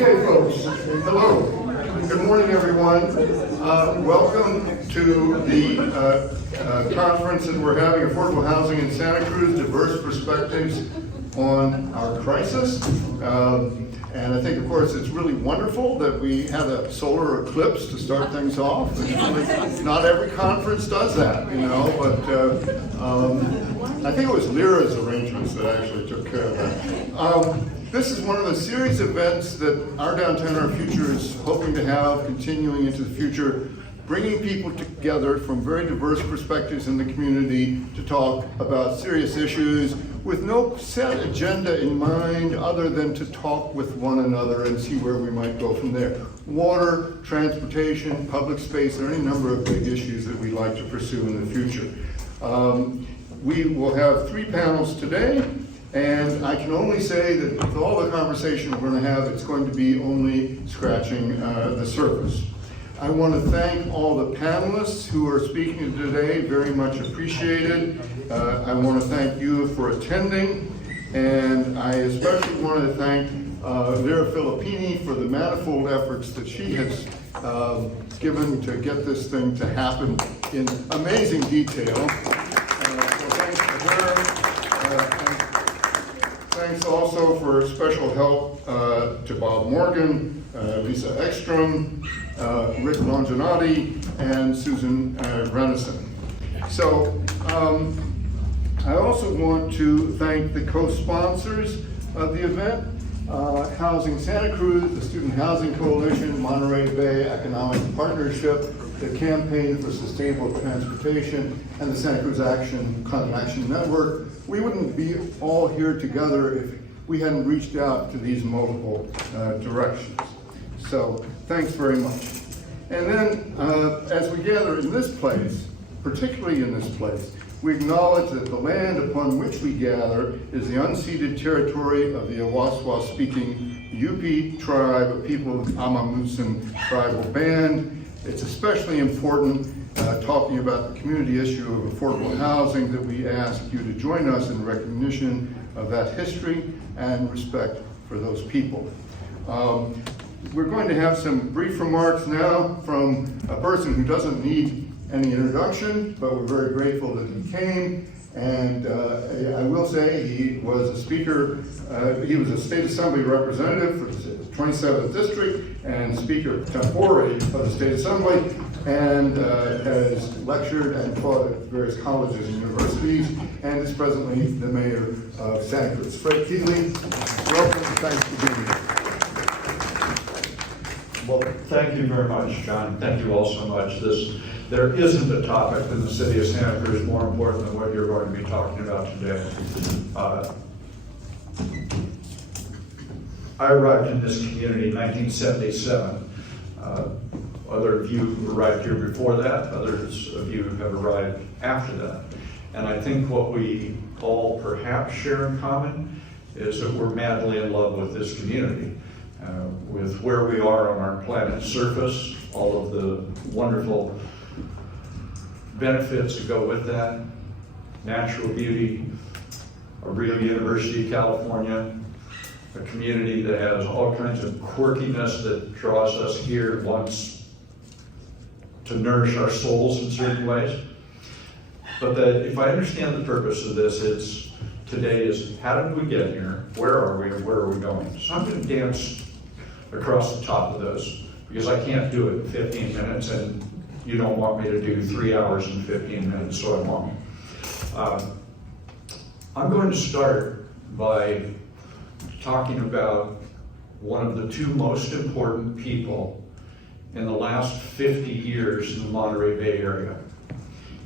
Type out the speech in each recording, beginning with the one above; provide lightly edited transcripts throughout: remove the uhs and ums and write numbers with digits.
Okay, folks, hello. Good morning, everyone. Welcome to the conference that we're having, Affordable Housing in Santa Cruz, Diverse Perspectives on Our Crisis. And I think, of course, it's really wonderful that we had a solar eclipse to start things off. Really, not every conference does that, you know, but I think it was Lyra's arrangements that actually took care of that. This is one of the series of events that our Downtown Our Future is hoping to have continuing into the future, bringing people together from very diverse perspectives in the community to talk about serious issues with no set agenda in mind other than to talk with one another and see where we might go from there. Water, transportation, public space, there are any number of big issues that we'd like to pursue in the future. We will have 3 panels today. And I can only say that with all the conversation we're going to have, it's going to be only scratching the surface. I want to thank all the panelists who are speaking today, very much appreciated. I want to thank you for attending, and I especially want to thank Vera Filippini for the manifold efforts that she has given to get this thing to happen in amazing detail. So thanks to her. Thanks also for special help to Bob Morgan, Lisa Ekstrom, Rick Longinati, and Susan Renison. So I also want to thank the co-sponsors of the event, Housing Santa Cruz, the Student Housing Coalition, Monterey Bay Economic Partnership, the Campaign for Sustainable Transportation, and the Santa Cruz Climate Action Network. We wouldn't be all here together if we hadn't reached out to these multiple directions. So thanks very much. And then as we gather in this place, particularly in this place, we acknowledge that the land upon which we gather is the unceded territory of the Awaswas-speaking Yupi tribe, a people of the Amamusan tribal band. It's especially important talking about the community issue of affordable housing that we ask you to join us in recognition of that history and respect for those people. We're going to have some brief remarks now from a person who doesn't need any introduction, but we're very grateful that he came. And I will say he was a speaker, he was a state assembly representative for the 27th district and speaker tempore of the state assembly, and has lectured and taught at various colleges and universities, and is presently the mayor of Santa Cruz. Fred Keeley, welcome and thanks for being here. Well, thank you very much, John. Thank you all so much. There isn't a topic in the city of Santa Cruz more important than what you're going to be talking about today. I arrived in this community in 1977. Other of you arrived here before that, others of you have arrived after that. And I think what we all perhaps share in common is that we're madly in love with this community, with where we are on our planet's surface, all of the wonderful benefits that go with that, natural beauty, a real University of California, a community that has all kinds of quirkiness that draws us here, wants to nourish our souls in certain ways. But if I understand the purpose of this, today is how did we get here, where are we, and where are we going? So I'm going to dance across the top of those because I can't do it in 15 minutes and you don't want me to do 3 hours and 15 minutes, so I won't. I'm going to start by talking about one of the 2 most important people in the last 50 years in the Monterey Bay area.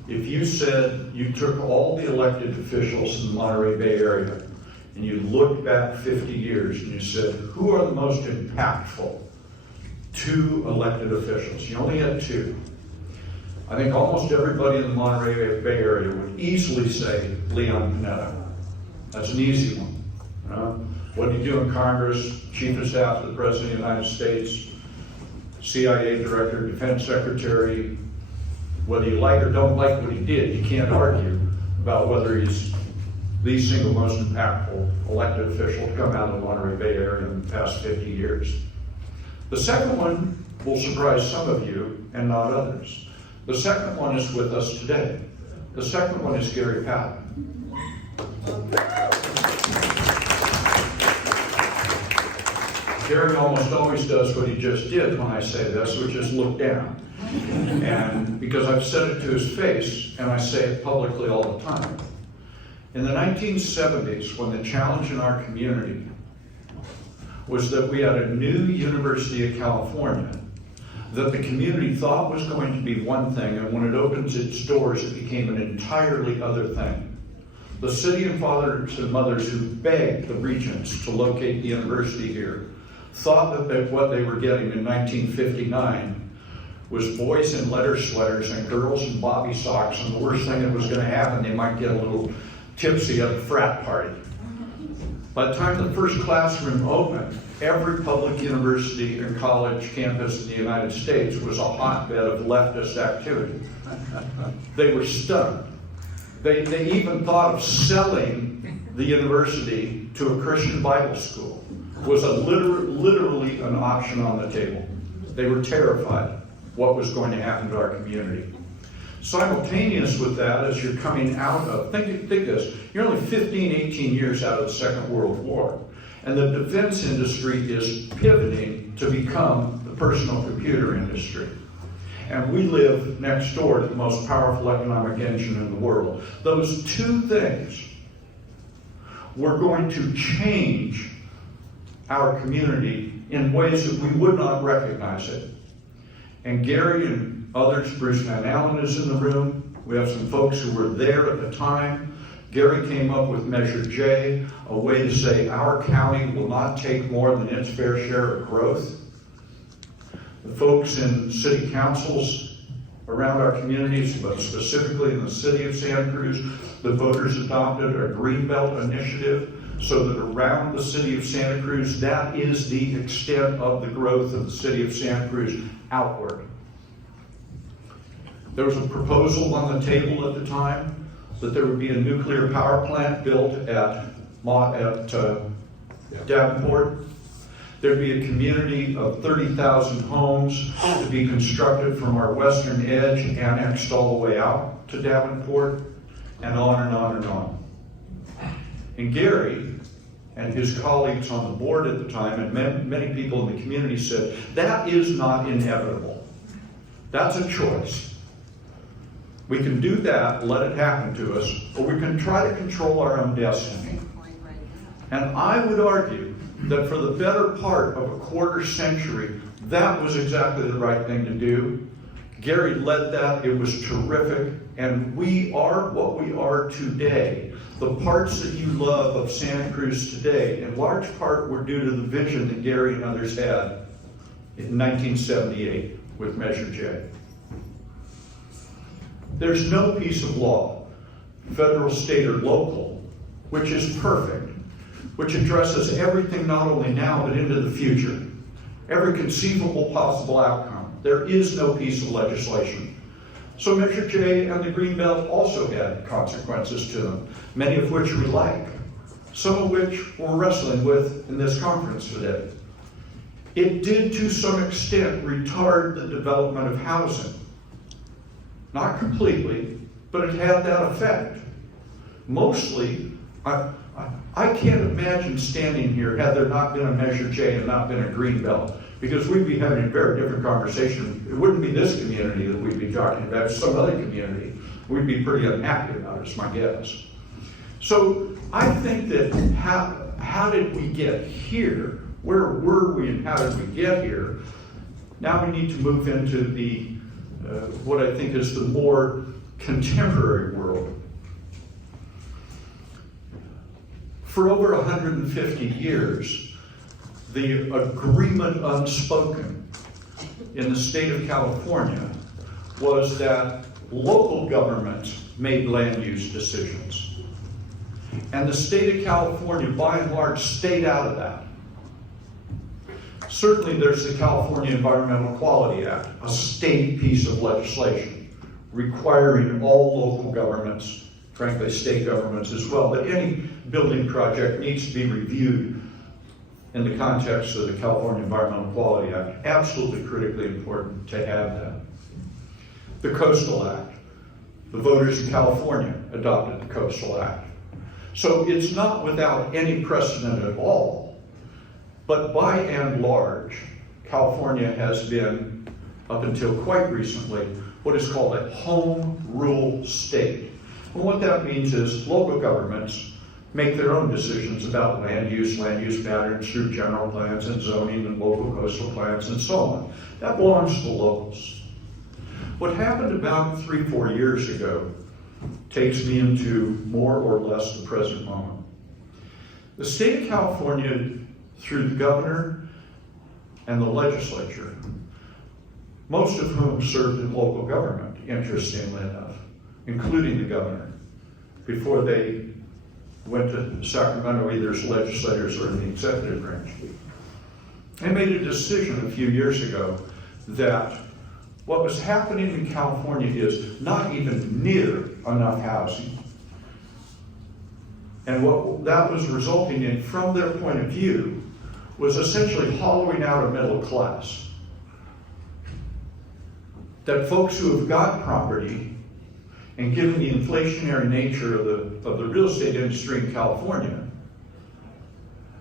If you said you took all the elected officials in the Monterey Bay area and you looked back 50 years and you said, who are the most impactful 2 elected officials? You only had 2. I think almost everybody in the Monterey Bay area would easily say Leon Panetta. That's an easy one. What did he do in Congress? Chief of Staff to the President of the United States, CIA Director, Defense Secretary. Whether you like or don't like what he did, you can't argue about whether he's the single most impactful elected official to come out of the Monterey Bay area in the past 50 years. The second one will surprise some of you and not others. The second one is with us today. The second one is Gary Patton. Gary almost always does what he just did when I say this, which is look down. And because I've said it to his face, and I say it publicly all the time. In the 1970s, when the challenge in our community was that we had a new University of California that the community thought was going to be one thing, and when it opens its doors, it became an entirely other thing. The city and fathers and mothers who begged the regents to locate the university here thought that what they were getting in 1959 was boys in leather sweaters and girls in bobby socks, and the worst thing that was going to happen, they might get a little tipsy at a frat party. By the time the first classroom opened, every public university and college campus in the United States was a hotbed of leftist activity. They were stunned. They even thought of selling the university to a Christian Bible school. It was literally an option on the table. They were terrified what was going to happen to our community. Simultaneous with that, as you're coming out of, think this, you're only 15, 18 years out of the Second World War, and the defense industry is pivoting to become the personal computer industry. And we live next door to the most powerful economic engine in the world. Those two things were going to change our community in ways that we would not recognize it. And Gary and others, Bruce Van Allen is in the room. We have some folks who were there at the time. Gary came up with Measure J, a way to say our county will not take more than its fair share of growth. The folks in city councils around our communities, but specifically in the city of Santa Cruz, the voters adopted a Greenbelt initiative so that around the city of Santa Cruz, that is the extent of the growth of the city of Santa Cruz outward. There was a proposal on the table at the time that there would be a nuclear power plant built at Davenport. There'd be a community of 30,000 homes to be constructed from our western edge, annexed all the way out to Davenport, and on and on and on. And Gary and his colleagues on the board at the time, and many people in the community said, that is not inevitable. That's a choice. We can do that, let it happen to us, or we can try to control our own destiny. And I would argue that for the better part of a quarter century, that was exactly the right thing to do. Gary led that, it was terrific, and we are what we are today. The parts that you love of Santa Cruz today, in large part, were due to the vision that Gary and others had in 1978 with Measure J. There's no piece of law, federal, state, or local, which is perfect, which addresses everything not only now, but into the future. Every conceivable possible outcome. There is no piece of legislation. So Measure J and the Greenbelt also had consequences to them, many of which we like, some of which we're wrestling with in this conference today. It did, to some extent, retard the development of housing. Not completely, but it had that effect. Mostly, I can't imagine standing here had there not been a Measure J and not been a Greenbelt, because we'd be having a very different conversation. It wouldn't be this community that we'd be talking about, some other community. We'd be pretty unhappy about it, is my guess. So I think that how did we get here? Where were we and how did we get here? Now we need to move into the what I think is the more contemporary world. For over 150 years, the agreement unspoken in the state of California was that local governments made land use decisions. And the state of California, by and large, stayed out of that. Certainly there's the California Environmental Quality Act, a state piece of legislation requiring all local governments, frankly state governments as well, that any building project needs to be reviewed in the context of the California Environmental Quality Act, absolutely critically important to have that. The Coastal Act. The voters in California adopted the Coastal Act. So it's not without any precedent at all, but by and large, California has been, up until quite recently, what is called a home rule state. And what that means is local governments make their own decisions about land use patterns through general plans and zoning and local coastal plans and so on. That belongs to the locals. What happened about 3-4 years ago takes me into more or less the present moment. The state of California, through the governor and the legislature, most of whom served in local government, interestingly enough, including the governor, before they went to Sacramento either as legislators or in the executive branch. They made a decision a few years ago that what was happening in California is not even near enough housing. And what that was resulting in, from their point of view, was essentially hollowing out a middle class. That folks who have got property, and given the inflationary nature of the real estate industry in California,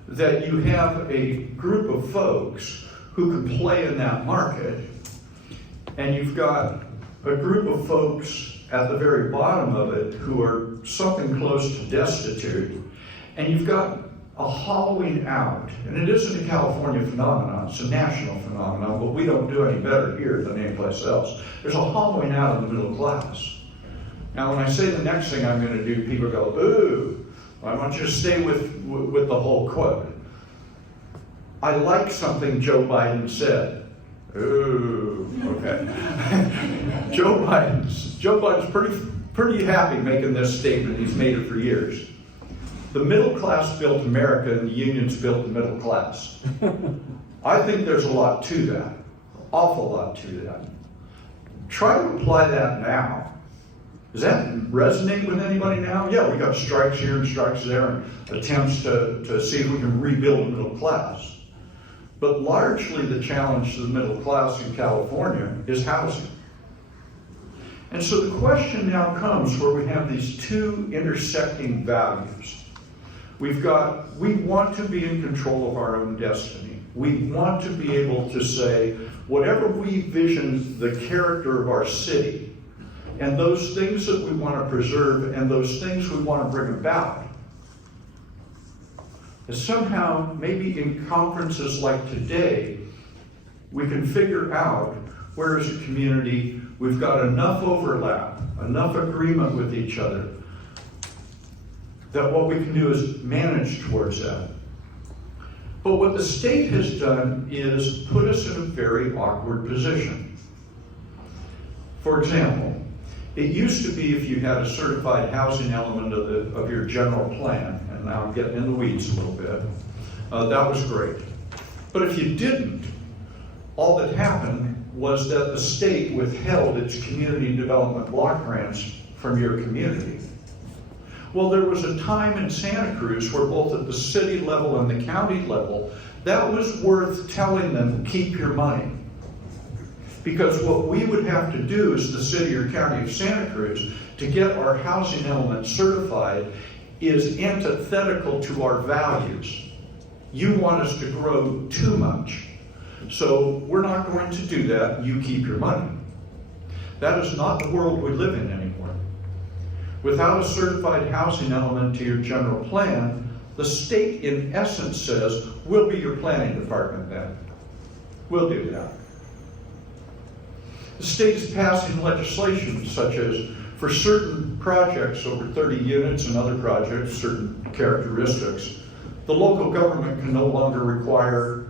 that you have a group of folks who can play in that market, and you've got a group of folks at the very bottom of it who are something close to destitute, and you've got a hollowing out, and it isn't a California phenomenon, it's a national phenomenon, but we don't do any better here than anyplace else. There's a hollowing out of the middle class. Now, when I say the next thing I'm going to do, people go, ooh. I want you to stay with the whole quote. I like something Joe Biden said. Ooh, okay. Joe Biden's pretty happy making this statement. He's made it for years. The middle class built America, and the unions built the middle class. I think there's a lot to that, awful lot to that. Try to apply that now. Does that resonate with anybody now? Yeah, we got strikes here and strikes there, and attempts to see if we can rebuild the middle class. But largely the challenge to the middle class in California is housing. And so the question now comes where we have these two intersecting values. We want to be in control of our own destiny. We want to be able to say, whatever we vision the character of our city, and those things that we want to preserve and those things we want to bring about, is somehow, maybe in conferences like today, we can figure out where as a community we've got enough overlap, enough agreement with each other, that what we can do is manage towards that. But what the state has done is put us in a very awkward position. For example, it used to be if you had a certified housing element of your general plan, and now I'm getting in the weeds a little bit, that was great. But if you didn't, all that happened was that the state withheld its community development block grants from your community. Well, there was a time in Santa Cruz where both at the city level and the county level, that was worth telling them, keep your money. Because what we would have to do as the city or county of Santa Cruz to get our housing element certified is antithetical to our values. You want us to grow too much. So we're not going to do that, you keep your money. That is not the world we live in anymore. Without a certified housing element to your general plan, the state in essence says, we'll be your planning department then. We'll do that. The state is passing legislation such as for certain projects over 30 units and other projects, certain characteristics, the local government can no longer require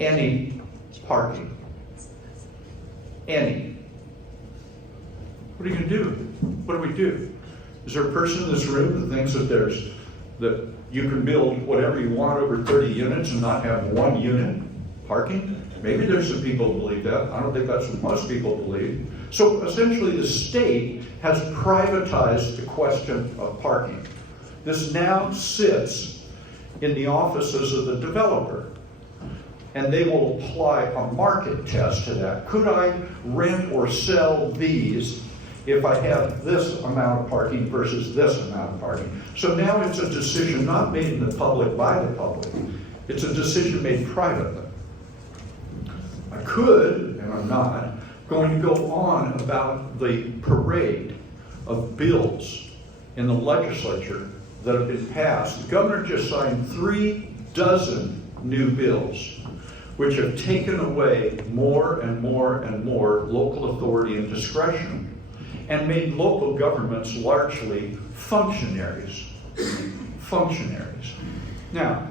any parking. Any. What are you going to do? What do we do? Is there a person in this room that thinks that you can build whatever you want over 30 units and not have 1 unit parking? Maybe there's some people who believe that. I don't think that's what most people believe. So essentially the state has privatized the question of parking. This now sits in the offices of the developer. And they will apply a market test to that. Could I rent or sell these if I have this amount of parking versus this amount of parking? So now it's a decision not made in the public by the public. It's a decision made privately. I could, and I'm not, going to go on about the parade of bills in the legislature that have been passed. The governor just signed 36 new bills, which have taken away more and more and more local authority and discretion and made local governments largely functionaries. Functionaries. Now,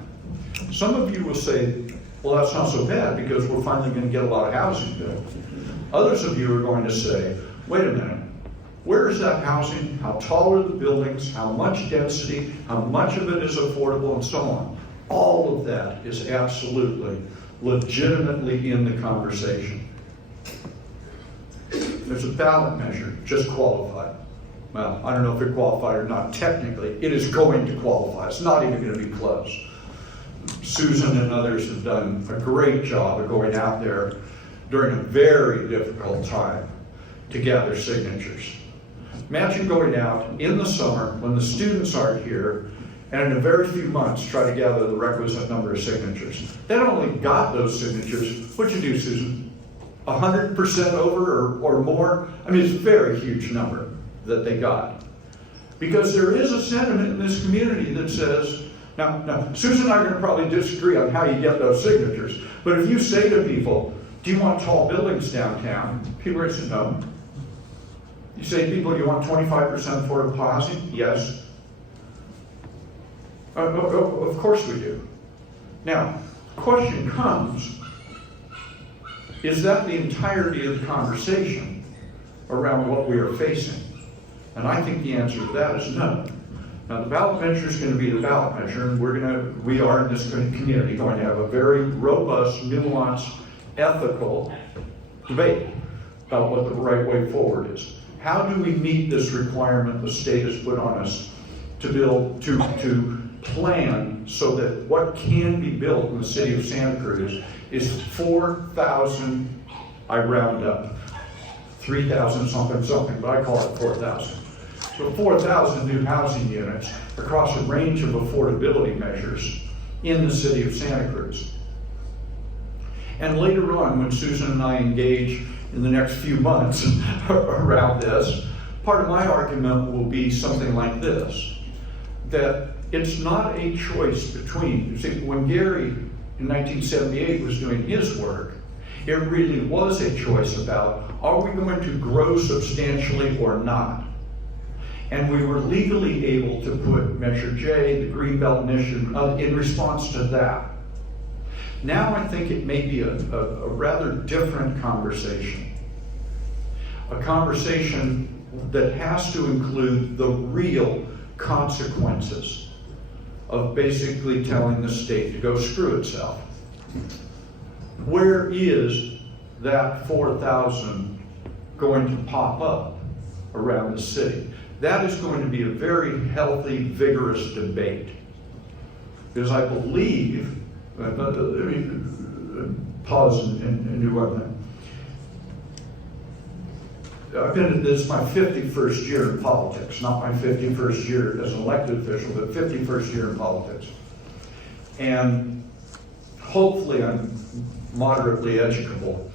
some of you will say, well, that's not so bad because we're finally going to get a lot of housing built. Others of you are going to say, wait a minute, where is that housing? How tall are the buildings? How much density? How much of it is affordable and so on? All of that is absolutely, legitimately in the conversation. There's a ballot measure, just qualified. Well, I don't know if it qualified or not technically. It is going to qualify. It's not even going to be close. Susan and others have done a great job of going out there during a very difficult time to gather signatures. Imagine going out in the summer when the students aren't here and in a very few months try to gather the requisite number of signatures. They not only got those signatures, what'd you do, Susan? 100% over or more? I mean, it's a very huge number that they got. Because there is a sentiment in this community that says, now Susan and I are going to probably disagree on how you get those signatures, but if you say to people, do you want tall buildings downtown? People are going to say no. You say to people, do you want 25% affordable housing? Yes. Of course we do. Now, the question comes, is that the entirety of the conversation around what we are facing? And I think the answer to that is no. Now, the ballot measure is going to be the ballot measure, and we are in this community going to have a very robust, nuanced, ethical debate about what the right way forward is. How do we meet this requirement the state has put on us to build, to plan so that what can be built in the city of Santa Cruz is 4,000, I round up, 3,000 something, but I call it 4,000. So 4,000 new housing units across a range of affordability measures in the city of Santa Cruz. And later on, when Susan and I engage in the next few months around this, part of my argument will be something like this, that it's not a choice between, you see, when Gary in 1978 was doing his work, it really was a choice about, are we going to grow substantially or not? And we were legally able to put Measure J, the Greenbelt Initiative, in response to that. Now I think it may be a rather different conversation. A conversation that has to include the real consequences of basically telling the state to go screw itself. Where is that 4,000 going to pop up around the city? That is going to be a very healthy, vigorous debate. Because I believe, let me pause and do one thing. This is my 51st year in politics, not my 51st year as an elected official, but 51st year in politics. And hopefully I'm moderately educable.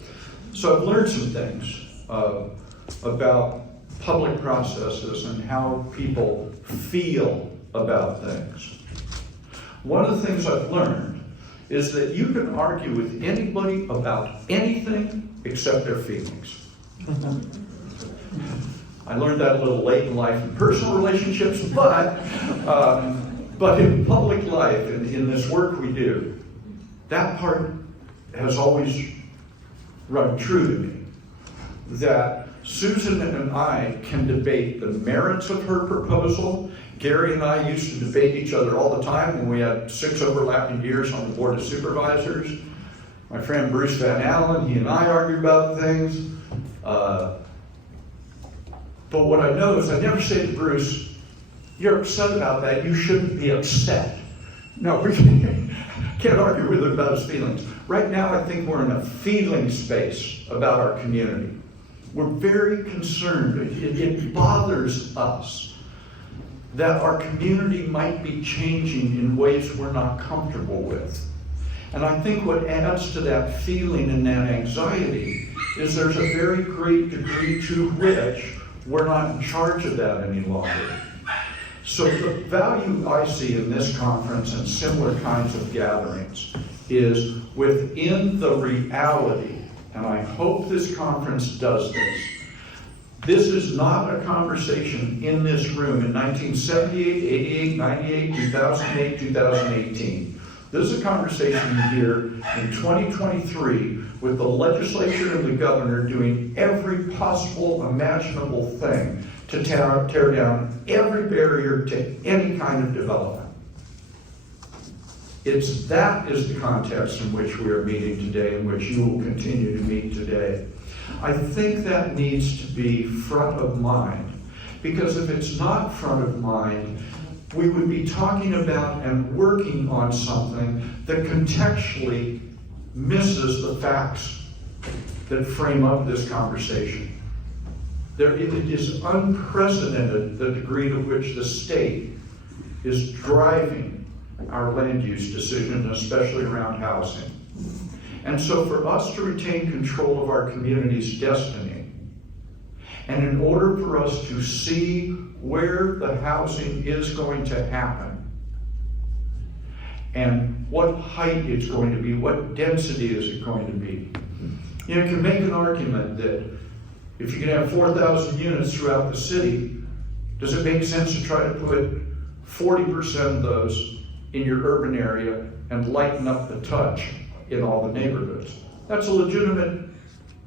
So I've learned some things about public processes and how people feel about things. One of the things I've learned is that you can argue with anybody about anything except their feelings. I learned that a little late in life in personal relationships, but in public life, in this work we do, that part has always run true to me. That Susan and I can debate the merits of her proposal. Gary and I used to debate each other all the time when we had 6 overlapping years on the Board of Supervisors. My friend Bruce Van Allen, he and I argue about things. But what I know is I never say to Bruce, you're upset about that, you shouldn't be upset. No, we can't argue with him about his feelings. Right now, I think we're in a feeling space about our community. We're very concerned. It bothers us that our community might be changing in ways we're not comfortable with. And I think what adds to that feeling and that anxiety is there's a very great degree to which we're not in charge of that any longer. So the value I see in this conference and similar kinds of gatherings is within the reality, and I hope this conference does this. This is not a conversation in this room in 1978, 88, 98, 2008, 2018. This is a conversation here in 2023 with the legislature and the governor doing every possible imaginable thing to tear down every barrier to any kind of development. That is the context in which we are meeting today, in which you will continue to meet today. I think that needs to be front of mind, because if it's not front of mind, we would be talking about and working on something that contextually misses the facts that frame up this conversation. It is unprecedented the degree to which the state is driving our land use decisions, especially around housing. And so for us to retain control of our community's destiny, and in order for us to see where the housing is going to happen, and what height it's going to be, what density is it going to be. You can make an argument that if you can have 4,000 units throughout the city, does it make sense to try to put 40% of those in your urban area and lighten up the touch in all the neighborhoods? That's a legitimate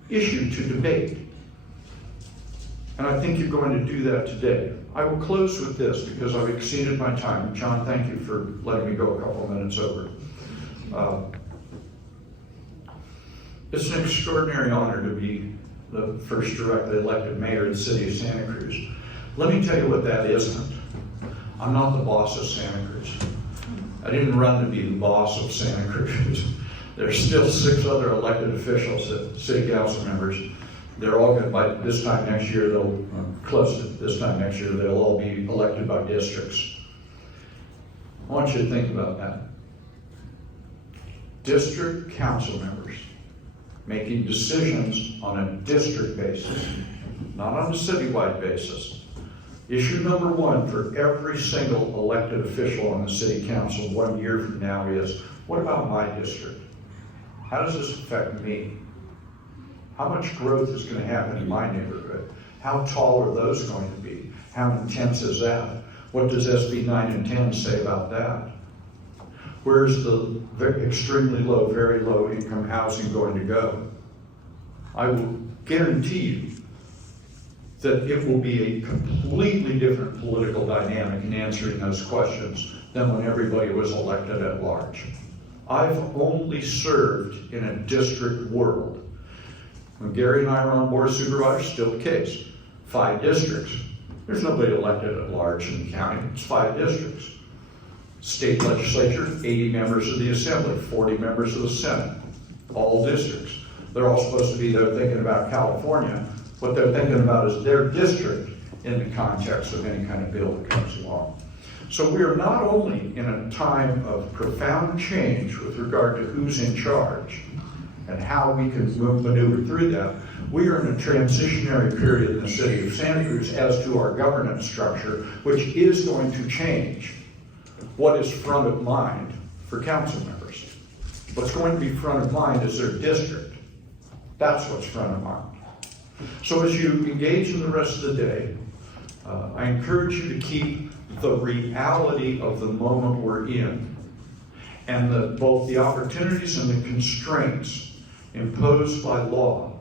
issue to debate. And I think you're going to do that today. I will close with this because I've exceeded my time. John, thank you for letting me go a couple minutes over. It's an extraordinary honor to be the first directly elected mayor of the city of Santa Cruz. Let me tell you what that isn't. I'm not the boss of Santa Cruz. I didn't run to be the boss of Santa Cruz. There's still 6 other elected officials, city council members. They're all going to, by this time next year, close to this time next year, they'll all be elected by districts. I want you to think about that. District council members making decisions on a district basis, not on a citywide basis. Issue number 1 for every single elected official on the city council 1 year from now is, what about my district? How does this affect me? How much growth is going to happen in my neighborhood? How tall are those going to be? How intense is that? What does SB 9 and 10 say about that? Where's the extremely low, very low income housing going to go? I will guarantee you that it will be a completely different political dynamic in answering those questions than when everybody was elected at large. I've only served in a district world. When Gary and I were on board of supervisors, still the case. 5 districts. There's nobody elected at large in the county. It's 5 districts. State legislature, 80 members of the assembly, 40 members of the Senate, all districts. They're all supposed to be there thinking about California. What they're thinking about is their district in the context of any kind of bill that comes along. So we are not only in a time of profound change with regard to who's in charge and how we can maneuver through that, we are in a transitionary period in the city of Santa Cruz as to our governance structure, which is going to change what is front of mind for council members. What's going to be front of mind is their district. That's what's front of mind. So as you engage in the rest of the day, I encourage you to keep the reality of the moment we're in and both the opportunities and the constraints imposed by law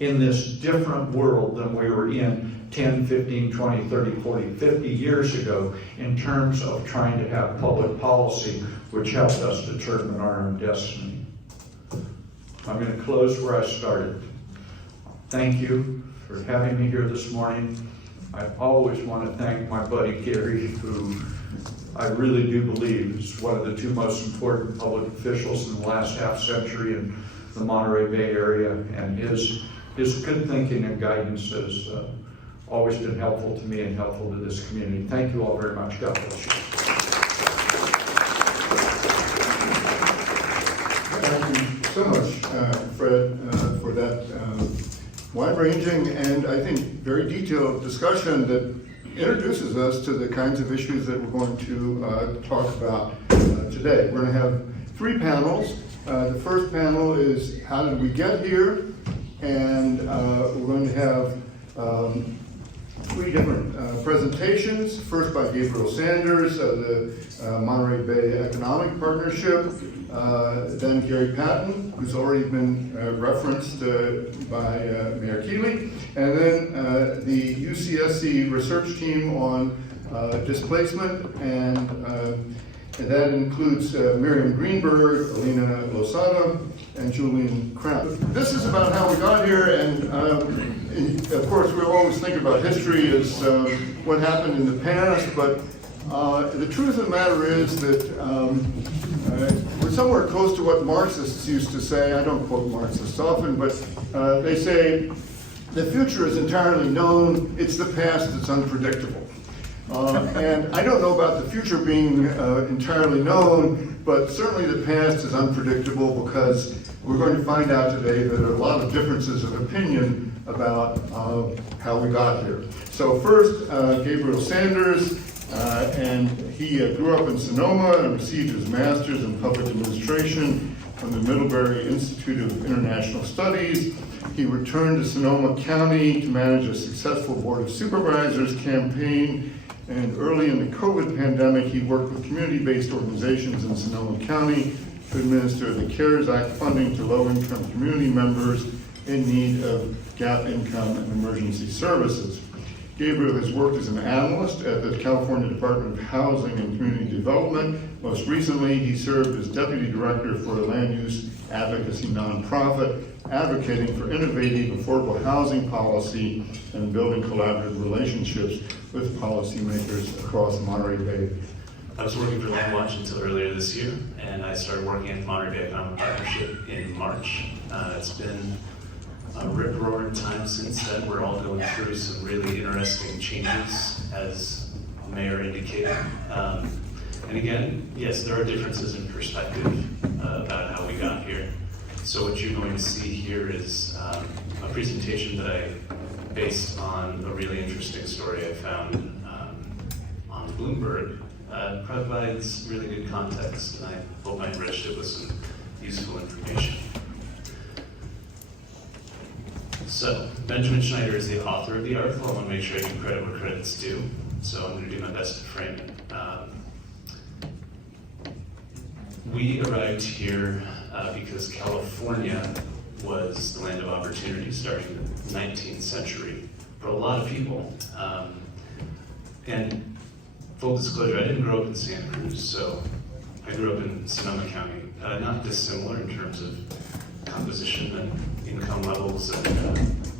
in this different world than we were in 10, 15, 20, 30, 40, 50 years ago in terms of trying to have public policy which helped us determine our own destiny. I'm going to close where I started. Thank you for having me here this morning. I always want to thank my buddy Gary, who I really do believe is one of the two most important public officials in the last half century in the Monterey Bay area, and his good thinking and guidance has always been helpful to me and helpful to this community. Thank you all very much. God bless you. Thank you so much, Fred, for that wide-ranging and I think very detailed discussion that introduces us to the kinds of issues that we're going to talk about today. We're going to have three panels. The first panel is how did we get here? And we're going to have three different presentations. First by Gabriel Sanders of the Monterey Bay Economic Partnership, then Gary Patton, who's already been referenced by Mayor Keeley, and then the UCSC research team on displacement, and that includes Miriam Greenberg, Elena Losada, and Julian Cruz. This is about how we got here, and of course we always think about history as what happened in the past, but the truth of the matter is that we're somewhere close to what Marxists used to say. I don't quote Marxists often, but they say the future is entirely known, it's the past that's unpredictable. And I don't know about the future being entirely known, but certainly the past is unpredictable because we're going to find out today that there are a lot of differences of opinion about how we got here. So first, Gabriel Sanders, and he grew up in Sonoma and received his master's in public administration from the Middlebury Institute of International Studies. He returned to Sonoma County to manage a successful Board of Supervisors campaign, and early in the COVID pandemic, he worked with community-based organizations in Sonoma County to administer the CARES Act funding to low-income community members in need of gap income and emergency services. Gabriel has worked as an analyst at the California Department of Housing and Community Development. Most recently, he served as deputy director for a land use advocacy nonprofit advocating for innovative affordable housing policy and building collaborative relationships with policymakers across the Monterey Bay. I was working for Landwatch until earlier this year, and I started working at the Monterey Bay Economic Partnership in March. It's been a rip-roaring time since then. We're all going through some really interesting changes, as the mayor indicated. And again, yes, there are differences in perspective about how we got here. So what you're going to see here is a presentation that I based on a really interesting story I found on Bloomberg. Provides really good context, and I hope I enriched it with some useful information. So, Benjamin Schneider is the author of the article. I want to make sure I give credit where credit's due, so I'm going to do my best to frame it. We arrived here because California was the land of opportunity starting in the 19th century for a lot of people. And full disclosure, I didn't grow up in Santa Cruz, so I grew up in Sonoma County. Not dissimilar in terms of composition and income levels and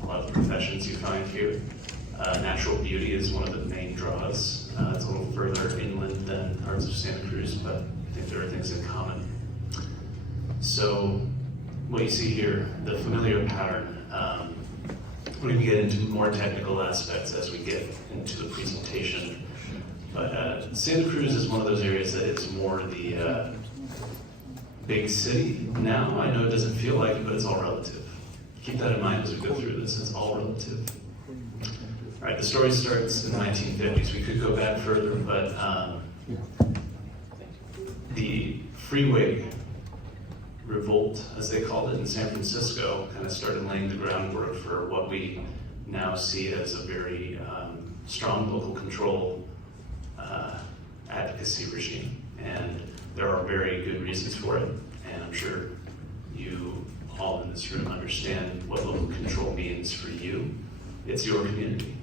a lot of the professions you find here. Natural beauty is one of the main draws. It's a little further inland than parts of Santa Cruz, but I think there are things in common. So what you see here, the familiar pattern. We're going to get into more technical aspects as we get into the presentation. But Santa Cruz is one of those areas that is more the big city now. I know it doesn't feel like it, but it's all relative. Keep that in mind as we go through this. It's all relative. All right, the story starts in the 1950s. We could go back further, but the freeway revolt, as they called it in San Francisco, kind of started laying the groundwork for what we now see as a very strong local control advocacy regime. And there are very good reasons for it, and I'm sure you all in this room understand what local control means for you. It's your community.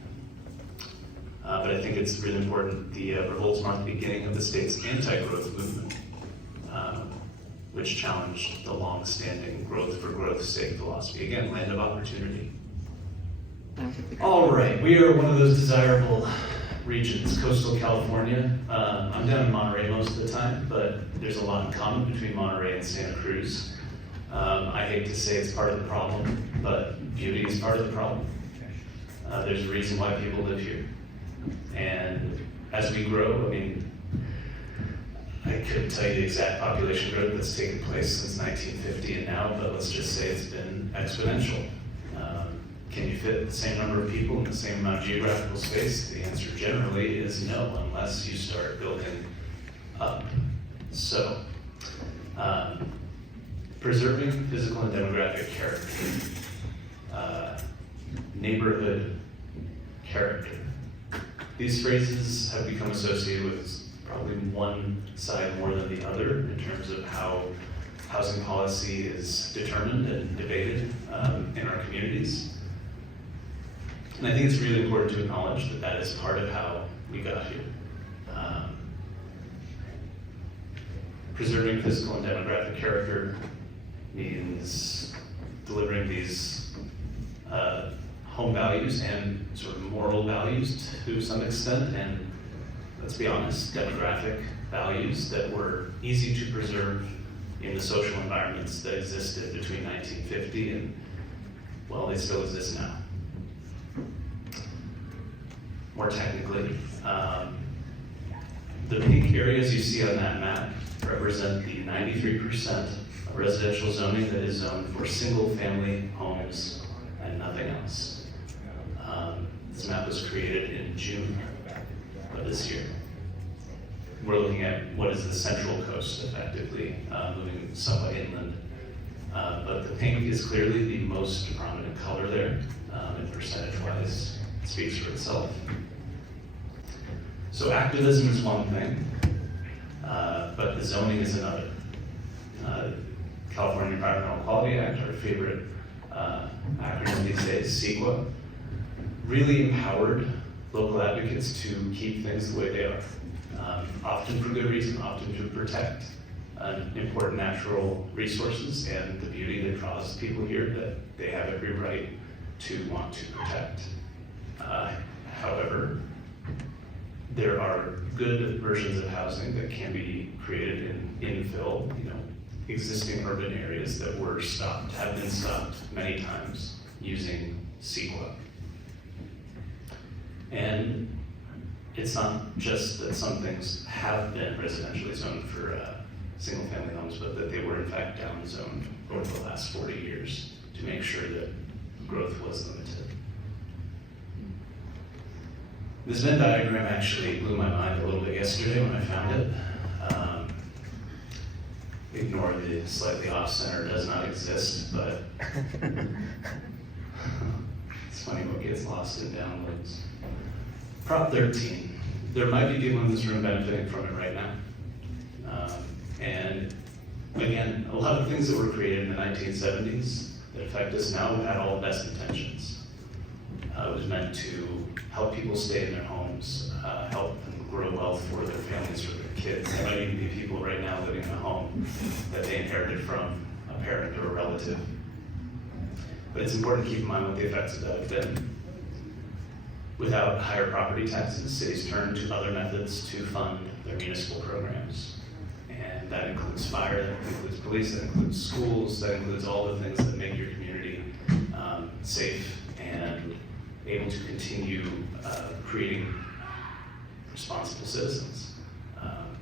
But I think it's really important. The revolts marked the beginning of the state's anti-growth movement, which challenged the long-standing growth for growth's sake philosophy. Again, land of opportunity. All right, we are one of those desirable regions, coastal California. I'm down in Monterey most of the time, but there's a lot in common between Monterey and Santa Cruz. I hate to say it's part of the problem, but beauty is part of the problem. There's a reason why people live here. And as we grow, I mean, I couldn't tell you the exact population growth that's taken place since 1950 and now, but let's just say it's been exponential. Can you fit the same number of people in the same amount of geographical space? The answer generally is no, unless you start building up. So, preserving physical and demographic character, neighborhood character. These phrases have become associated with probably one side more than the other in terms of how housing policy is determined and debated in our communities. And I think it's really important to acknowledge that that is part of how we got here. Preserving physical and demographic character means delivering these home values and sort of moral values to some extent, and let's be honest, demographic values that were easy to preserve in the social environments that existed between 1950 and, well, they still exist now. More technically, the pink areas you see on that map represent the 93% of residential zoning that is zoned for single-family homes and nothing else. This map was created in June of this year. We're looking at what is the central coast, effectively, moving somewhat inland. But the pink is clearly the most prominent color there, and percentage-wise, it speaks for itself. So activism is one thing, but the zoning is another. California Environmental Quality Act, our favorite acronym these days, CEQA, really empowered local advocates to keep things the way they are. Often for good reason, often to protect important natural resources and the beauty that draws people here that they have every right to want to protect. However, there are good versions of housing that can be created in infill, existing urban areas that were stopped, have been stopped many times using CEQA. And it's not just that some things have been residentially zoned for single-family homes, but that they were in fact down-zoned over the last 40 years to make sure that growth was limited. This Venn diagram actually blew my mind a little bit yesterday when I found it. Ignore the slightly off-center does not exist, but it's funny what gets lost in downloads. Prop 13. There might be people in this room benefiting from it right now. And again, a lot of things that were created in the 1970s that affect us now had all the best intentions. It was meant to help people stay in their homes, help them grow wealth for their families, for their kids. There might even be people right now living in a home that they inherited from a parent or a relative. But it's important to keep in mind what the effects of that have been. Without higher property taxes, cities turn to other methods to fund their municipal programs. And that includes fire, that includes police, that includes schools, that includes all the things that make your community safe and able to continue creating responsible citizens.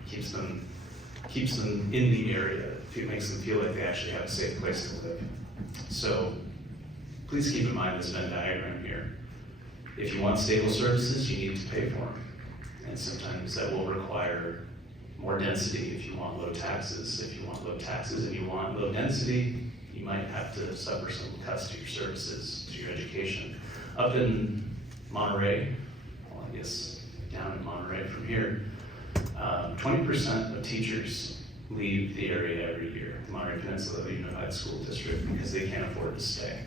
Keeps them in the area. It makes them feel like they actually have a safe place to live. So please keep in mind this Venn diagram here. If you want stable services, you need to pay for them. And sometimes that will require more density if you want low taxes. If you want low taxes and you want low density, you might have to suffer some cuts to your services, to your education. Up in Monterey, well, I guess down in Monterey from here, 20% of teachers leave the area every year, the Monterey Peninsula Unified School District, because they can't afford to stay.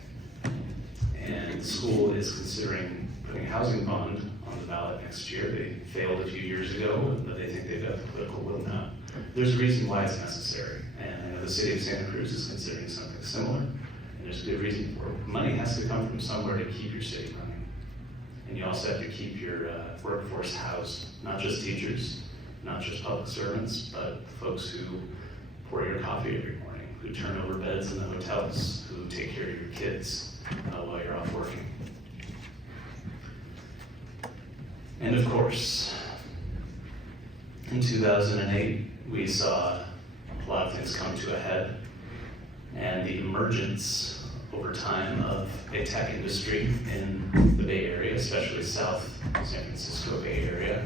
And the school is considering putting a housing bond on the ballot next year. They failed a few years ago, but they think they've got the political will now. There's a reason why it's necessary, and I know the city of Santa Cruz is considering something similar, and there's a good reason for it. Money has to come from somewhere to keep your city running. And you also have to keep your workforce housed, not just teachers, not just public servants, but folks who pour your coffee every morning, who turn over beds in the hotels, who take care of your kids while you're off working. And of course, in 2008, we saw a lot of things come to a head, and the emergence over time of a tech industry in the Bay Area, especially South San Francisco Bay Area.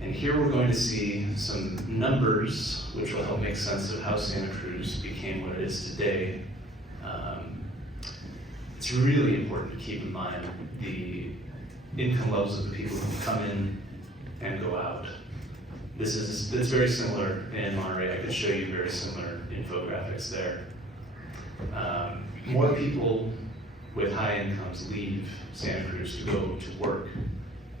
And here we're going to see some numbers which will help make sense of how Santa Cruz became what it is today. It's really important to keep in mind the income levels of the people who come in and go out. It's very similar in Monterey. I could show you very similar infographics there. More people with high incomes leave Santa Cruz to go to work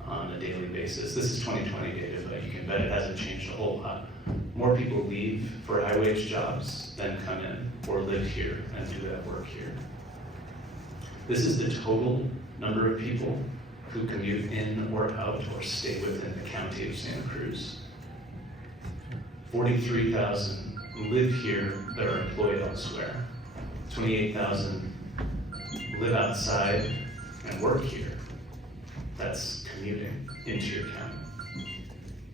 on a daily basis. This is 2020 data, but you can bet it hasn't changed a whole lot. More people leave for high wage jobs than come in or live here and do that work here. This is the total number of people who commute in or out or stay within the county of Santa Cruz. 43,000 live here that are employed elsewhere. 28,000 live outside and work here. That's commuting into your county.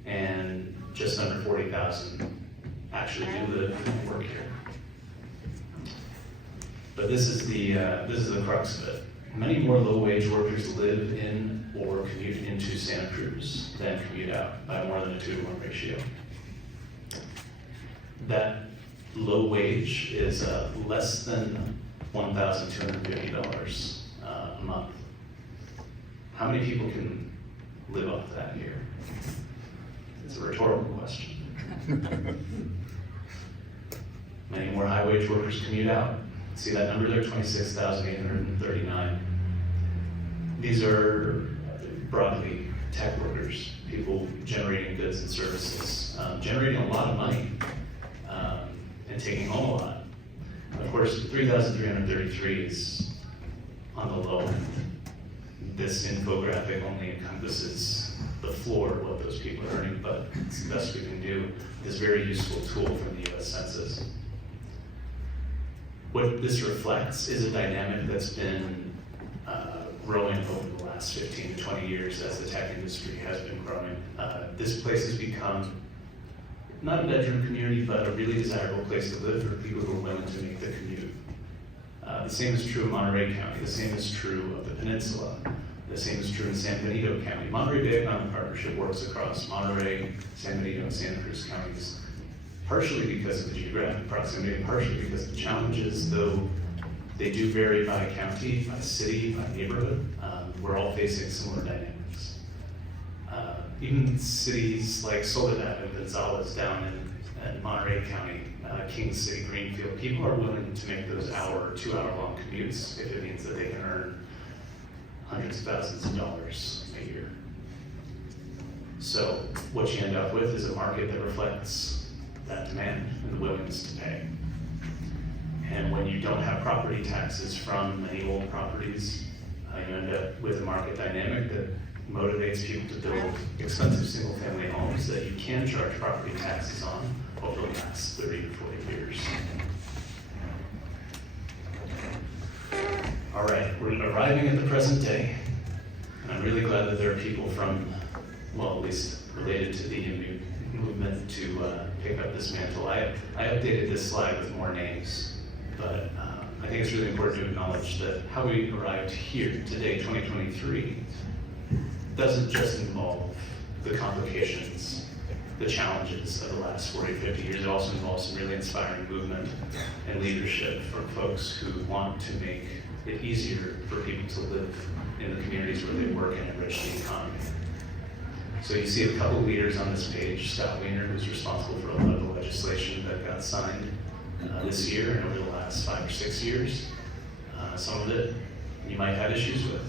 And just under 40,000 actually do live and work here. But this is the crux of it. Many more low-wage workers live in or commute into Santa Cruz than commute out by more than a 2-to-1 ratio. That low wage is less than $1,250 a month. How many people can live off that here? It's a rhetorical question. Many more high wage workers commute out. See that number there, 26,839. These are broadly tech workers, people generating goods and services, generating a lot of money, and taking home a lot. Of course, 3,333 is on the low end. This infographic only encompasses the floor of what those people are earning, but it's the best we can do with this very useful tool from the US Census. What this reflects is a dynamic that's been growing over the last 15 to 20 years as the tech industry has been growing. This place has become not a bedroom community, but a really desirable place to live for people who are willing to make the commute. The same is true of Monterey County. The same is true of the Peninsula. The same is true in San Benito County. Monterey Bay Economic Partnership works across Monterey, San Benito, and Santa Cruz counties, partially because of the geographic proximity, partially because the challenges, though they do vary by county, by city, by neighborhood, we're all facing similar dynamics. Even cities like Soledad and Gonzales down in Monterey County, King City, Greenfield, people are willing to make those hour or 2-hour long commutes if it means that they can earn hundreds of thousands of dollars a year. So what you end up with is a market that reflects that demand and the willingness to pay. And when you don't have property taxes from many old properties, you end up with a market dynamic that motivates people to build expensive single-family homes that you can charge property taxes on over the last 30 to 40 years. All right, we're arriving at the present day, and I'm really glad that there are people from, well, at least related to the movement to pick up this mantle. I updated this slide with more names, but I think it's really important to acknowledge that how we arrived here today, 2023, doesn't just involve the complications, the challenges of the last 40, 50 years. It also involves some really inspiring movement and leadership from folks who want to make it easier for people to live in the communities where they work and enrich the economy. So you see a couple of leaders on this page. Scott Wiener, who's responsible for a lot of the legislation that got signed this year and over the last 5 or 6 years. Some of it you might have issues with.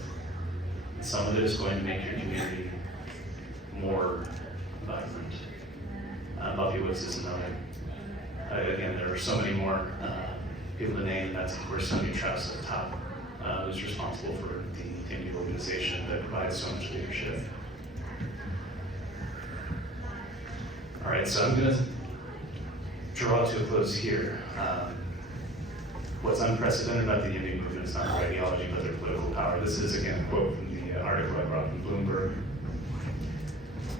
Some of it is going to make your community more vibrant. Buffy Woods is another. Again, there are so many more people to name. That's of course Sonia Trouse at the top. who's responsible for the organization that provides so much leadership. All right, so I'm going to draw to a close here. What's unprecedented about the union movement is not their ideology, but their political power. This is, again, a quote from the article I brought from Bloomberg.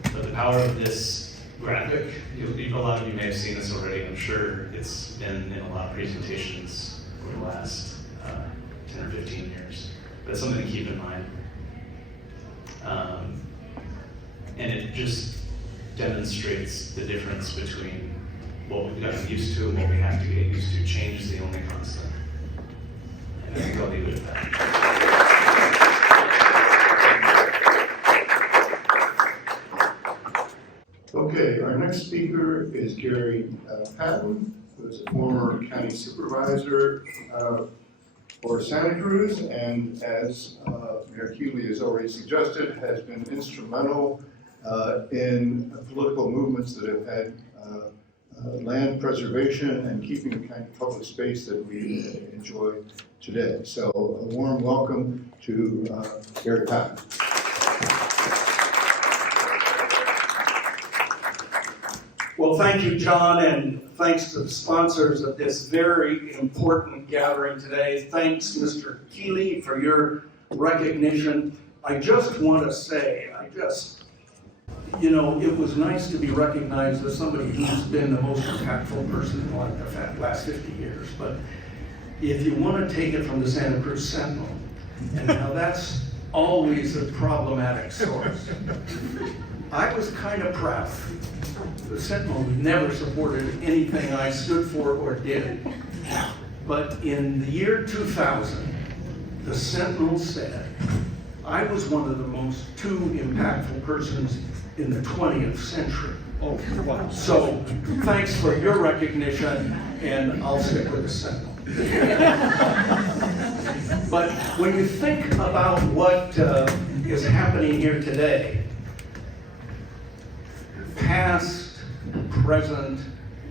But the power of this graphic, a lot of you may have seen this already. I'm sure it's been in a lot of presentations over the last 10 or 15 years. But it's something to keep in mind. And it just demonstrates the difference between what we've gotten used to and what we have to get used to. Change is the only constant. And I think I'll leave it at that. Okay, our next speaker is Gary Patton, who is a former county supervisor for Santa Cruz, and as Mayor Keeley has already suggested, has been instrumental in political movements that have had land preservation and keeping the kind of public space that we enjoy today. So a warm welcome to Gary Patton. Well, thank you, John, and thanks to the sponsors of this very important gathering today. Thanks, Mr. Keeley, for your recognition. I just want to say, it was nice to be recognized as somebody who's been the most impactful person in like the last 50 years. But if you want to take it from the Santa Cruz Sentinel, and now that's always a problematic source, I was kind of proud. The Sentinel never supported anything I stood for or did. But in the year 2000, the Sentinel said I was one of the most two impactful persons in the 20th century. Oh, wow. So thanks for your recognition, and I'll stick with the Sentinel. But when you think about what is happening here today, past, present,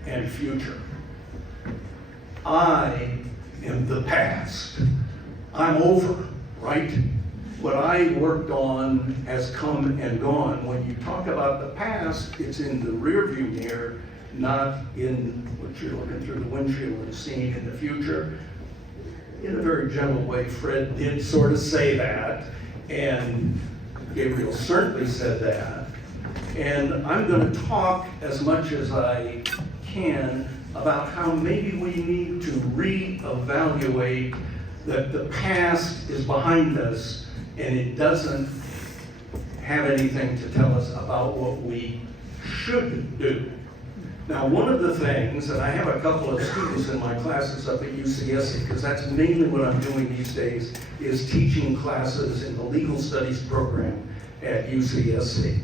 and future. I am the past. I'm over, right? What I worked on has come and gone. When you talk about the past, it's in the rearview mirror, not in what you're looking through the windshield and seeing in the future. In a very gentle way, Fred did sort of say that, and Gabriel certainly said that. And I'm going to talk as much as I can about how maybe we need to reevaluate that the past is behind us and it doesn't have anything to tell us about what we should do. Now, one of the things, and I have a couple of students in my classes up at UCSC, because that's mainly what I'm doing these days, is teaching classes in the legal studies program at UCSC.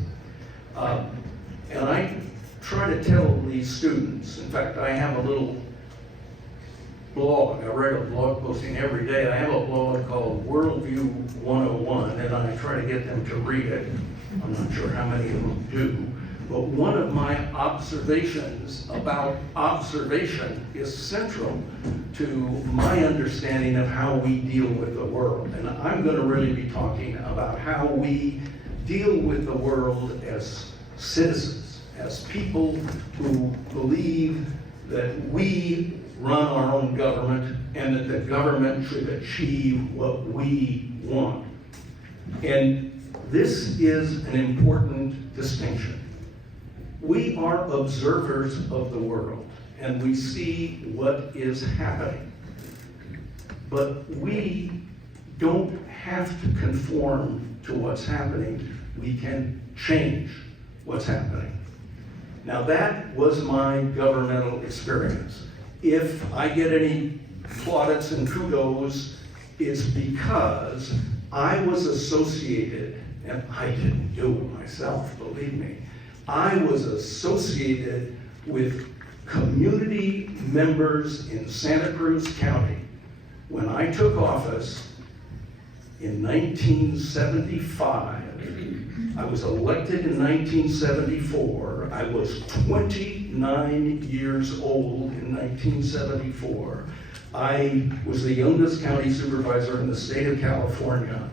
And I try to tell these students, in fact, I have a little blog, I write a blog posting every day. I have a blog called Worldview 101, and I try to get them to read it. I'm not sure how many of them do, but one of my observations about observation is central to my understanding of how we deal with the world. And I'm going to really be talking about how we deal with the world as citizens, as people who believe that we run our own government and that the government should achieve what we want. And this is an important distinction. We are observers of the world and we see what is happening. But we don't have to conform to what's happening. We can change what's happening. Now that was my governmental experience. If I get any plaudits and kudos, it's because I was associated, and I didn't do it myself, believe me, I was associated with community members in Santa Cruz County. When I took office in 1975, I was elected in 1974. I was 29 years old in 1974. I was the youngest county supervisor in the state of California.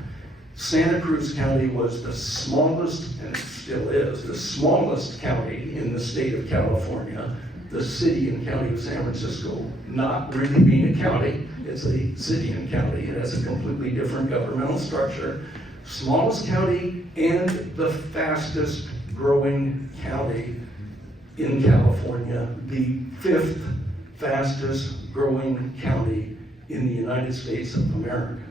Santa Cruz County was the smallest, and it still is, the smallest county in the state of California. The city and county of San Francisco, not really being a county, it's a city and county. It has a completely different governmental structure. Smallest county and the fastest growing county in California, the 5th fastest growing county in the United States of America.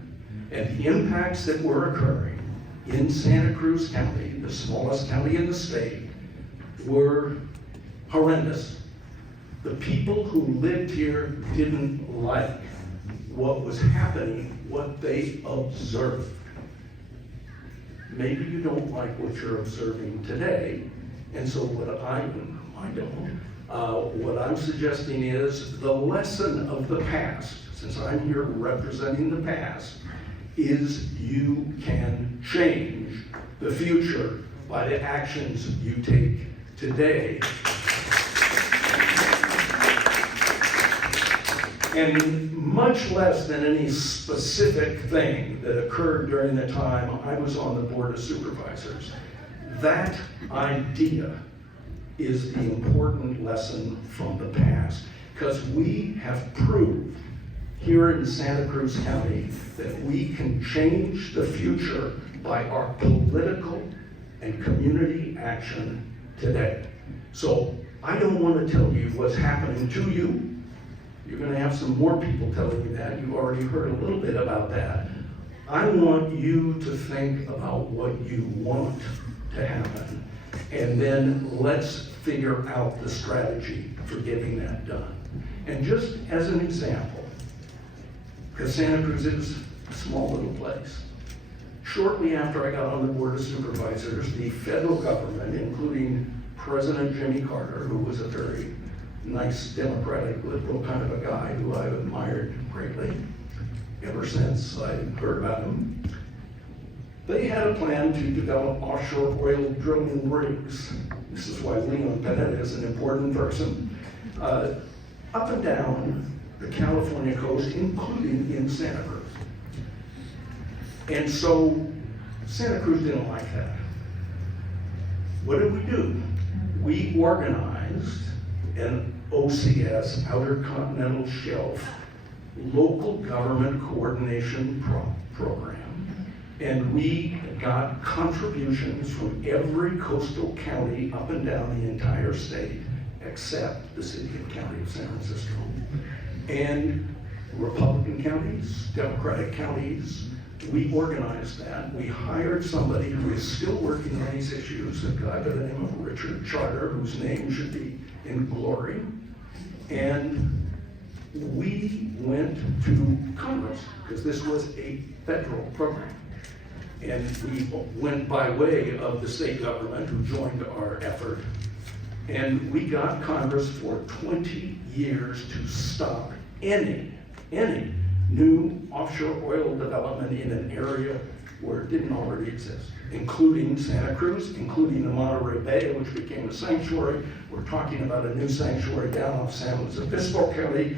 And the impacts that were occurring in Santa Cruz County, the smallest county in the state, were horrendous. The people who lived here didn't like what was happening, what they observed. Maybe you don't like what you're observing today, and so what I don't. What I'm suggesting is the lesson of the past, since I'm here representing the past, is you can change the future by the actions you take today. And much less than any specific thing that occurred during the time I was on the Board of Supervisors. That idea is the important lesson from the past, because we have proved here in Santa Cruz County that we can change the future by our political and community action today. So I don't want to tell you what's happening to you. You're going to have some more people telling you that. You've already heard a little bit about that. I want you to think about what you want to happen, and then let's figure out the strategy for getting that done. And just as an example, because Santa Cruz is a small little place, shortly after I got on the Board of Supervisors, the federal government, including President Jimmy Carter, who was a very nice, democratic, liberal kind of a guy who I've admired greatly ever since I heard about him. They had a plan to develop offshore oil drilling rigs. This is why Leon Panetta is an important person. Up and down the California coast, including in Santa Cruz. And so Santa Cruz didn't like that. What did we do? We organized an OCS, Outer Continental Shelf, local government coordination program. And we got contributions from every coastal county up and down the entire state, except the city and county of San Francisco. And Republican counties, Democratic counties, we organized that. We hired somebody who is still working on these issues, a guy by the name of Richard Charter, whose name should be in glory. And we went to Congress, because this was a federal program. And we went by way of the state government, who joined our effort. And we got Congress for 20 years to stop any new offshore oil development in an area where it didn't already exist, including Santa Cruz, including the Monterey Bay, which became a sanctuary. We're talking about a new sanctuary down off San Luis Obispo County.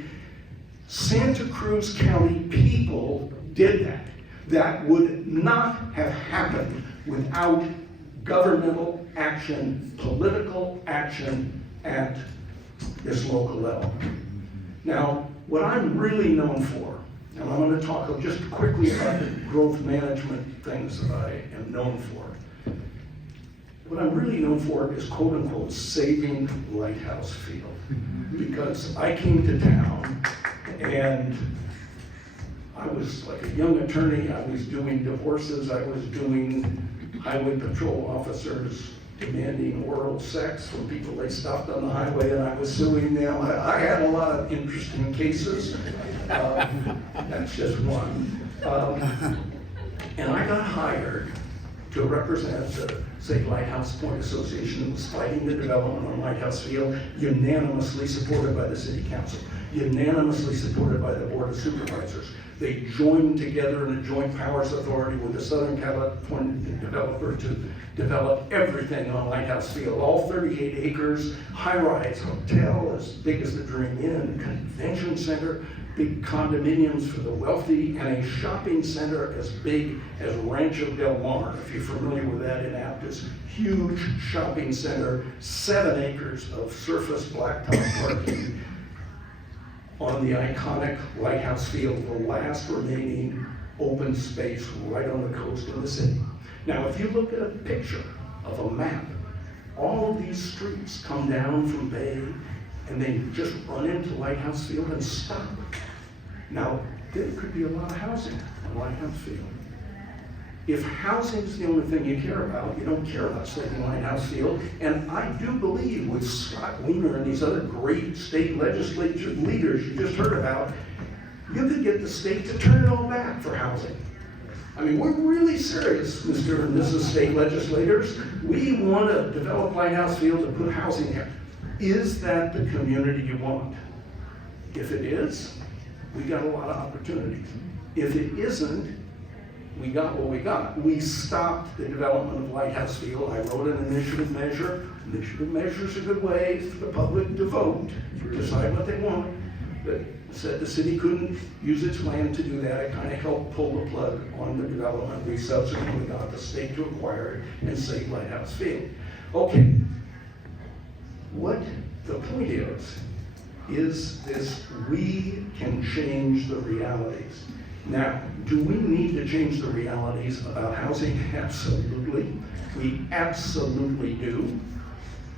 Santa Cruz County people did that. That would not have happened without governmental action, political action at this local level. Now, what I'm really known for, and I'm going to talk just quickly about the growth management things that I am known for. What I'm really known for is, quote unquote, saving Lighthouse Field. Because I came to town and I was like a young attorney, I was doing divorces, I was doing highway patrol officers demanding oral sex from people they stopped on the highway, and I was suing them. I had a lot of interesting cases. That's just one. And I got hired to represent the, say, Lighthouse Point Association, who was fighting the development on Lighthouse Field, unanimously supported by the City Council, unanimously supported by the Board of Supervisors. They joined together in a joint powers authority with the Southern California developer to develop everything on Lighthouse Field, all 38 acres, high-rise hotel as big as the Dream Inn, convention center, big condominiums for the wealthy, and a shopping center as big as Rancho Del Mar, if you're familiar with that in Aptos. Huge shopping center, 7 acres of surface blacktop parking on the iconic Lighthouse Field, the last remaining open space right on the coast of the city. Now, if you look at a picture of a map, all of these streets come down from Bay and they just run into Lighthouse Field and stop. Now, there could be a lot of housing on Lighthouse Field. If housing is the only thing you care about, you don't care about saving Lighthouse Field. And I do believe with Scott Wiener and these other great state legislature leaders you just heard about, you could get the state to turn it all back for housing. I mean, we're really serious, Mr. and Mrs. State legislators. We want to develop Lighthouse Field to put housing here. Is that the community you want? If it is, we got a lot of opportunities. If it isn't, we got what we got. We stopped the development of Lighthouse Field. I wrote an initiative measure. Initiative measures are a good way for the public to vote, decide what they want. But said the city couldn't use its land to do that. It kind of helped pull the plug on the development. We subsequently got the state to acquire it and save Lighthouse Field. Okay, what the point is this: we can change the realities. Now, do we need to change the realities about housing? Absolutely. We absolutely do.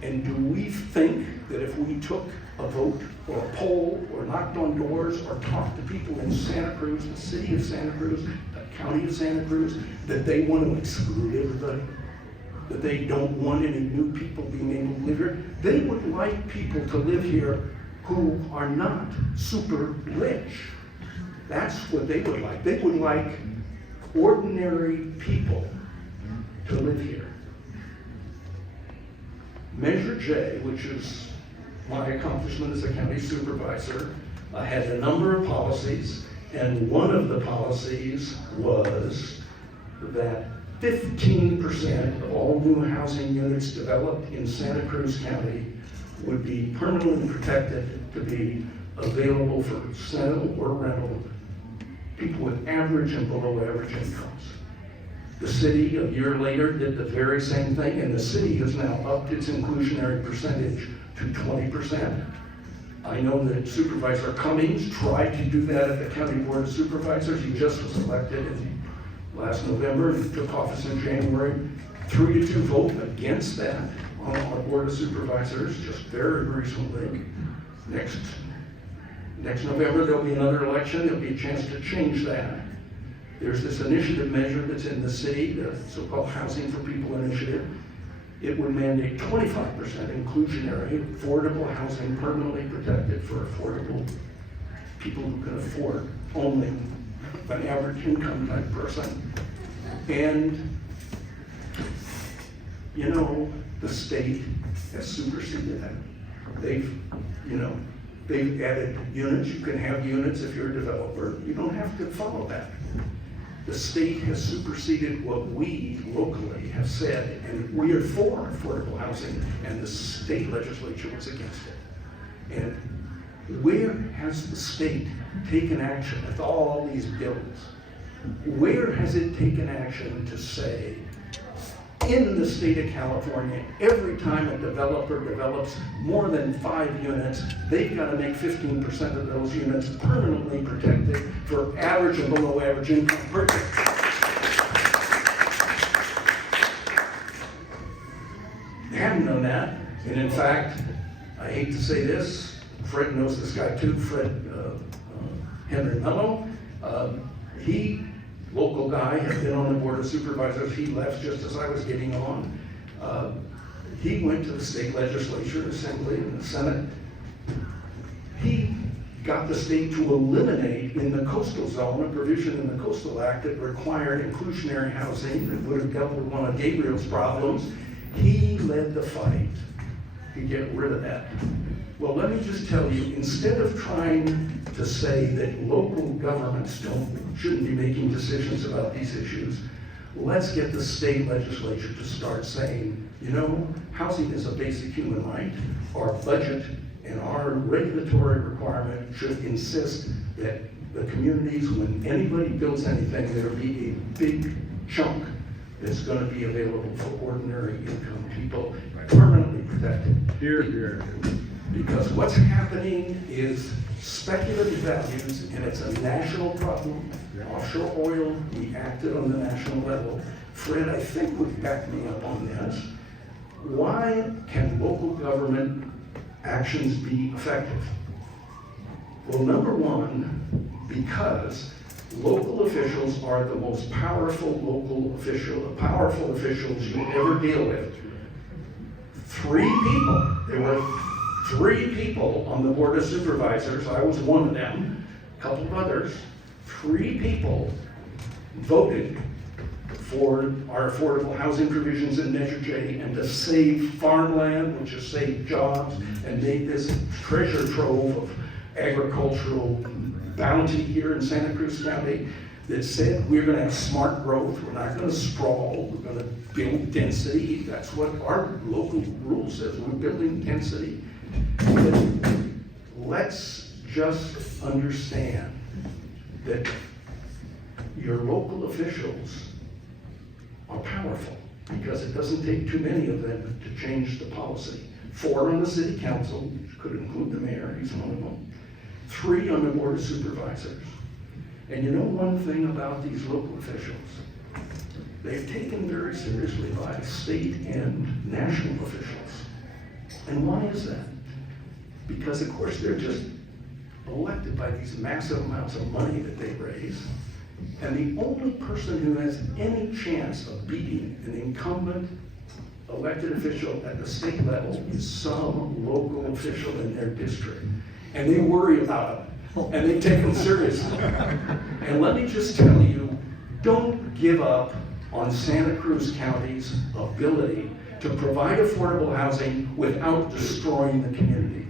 And do we think that if we took a vote or a poll or knocked on doors or talked to people in Santa Cruz, the city of Santa Cruz, the county of Santa Cruz, that they want to exclude everybody? That they don't want any new people being able to live here? They would like people to live here who are not super rich. That's what they would like. They would like ordinary people to live here. Measure J, which is my accomplishment as a county supervisor, had a number of policies, and one of the policies was that 15% of all new housing units developed in Santa Cruz County would be permanently protected to be available for sale or rental people with average and below average incomes. The city, a year later, did the very same thing, and the city has now upped its inclusionary percentage to 20%. I know that Supervisor Cummings tried to do that at the County Board of Supervisors. He just was elected in last November and took office in January. 3-2 vote against that on our Board of Supervisors just very recently. Next November, there'll be another election. There'll be a chance to change that. There's this initiative measure that's in the city, the so-called Housing for People initiative. It would mandate 25% inclusionary, affordable housing permanently protected for affordable people who can afford only an average income type person. And, you know, the state has superseded that. They've added units. You can have units if you're a developer. You don't have to follow that. The state has superseded what we locally have said, and we are for affordable housing, and the state legislature was against it. And where has the state taken action with all these bills? Where has it taken action to say, in the state of California, every time a developer develops more than 5 units, they've got to make 15% of those units permanently protected for average and below average income per year. They haven't done that. And in fact, I hate to say this, Fred knows this guy too, Henry Mello. Local guy, had been on the Board of Supervisors. He left just as I was getting on. He went to the state legislature, assembly, and the Senate. He got the state to eliminate in the coastal zone a provision in the Coastal Act that required inclusionary housing that would have dealt with one of Gabriel's problems. He led the fight to get rid of that. Well, let me just tell you, instead of trying to say that local governments shouldn't be making decisions about these issues, let's get the state legislature to start saying, you know, housing is a basic human right. Our budget And our regulatory requirement should insist that the communities, when anybody builds anything, there be a big chunk that's gonna be available for ordinary income people, permanently protected. Here, here. Because what's happening is speculative values, and it's a national problem. Offshore oil, we acted on the national level. Fred, I think would back me up on this. Why can local government actions be effective? Well, number one, because local officials are the most powerful officials you'll ever deal with. There were 3 people on the Board of Supervisors, I was one of them, a couple of others. 3 people voted for our affordable housing provisions in Measure J and to save farmland, which has saved jobs and made this treasure trove of agricultural bounty here in Santa Cruz County, that said we're going to have smart growth, we're not going to sprawl, we're going to build density. That's what our local rule says, we're building density. But let's just understand that your local officials are powerful because it doesn't take too many of them to change the policy. 4 on the city council, which could include the mayor, he's one of them. 3 on the Board of Supervisors. And you know one thing about these local officials? They're taken very seriously by state and national officials. And why is that? Because of course they're just elected by these massive amounts of money that they raise. And the only person who has any chance of beating an incumbent elected official at the state level is some local official in their district. And they worry about them, and they take them seriously. And let me just tell you, don't give up on Santa Cruz County's ability to provide affordable housing without destroying the community.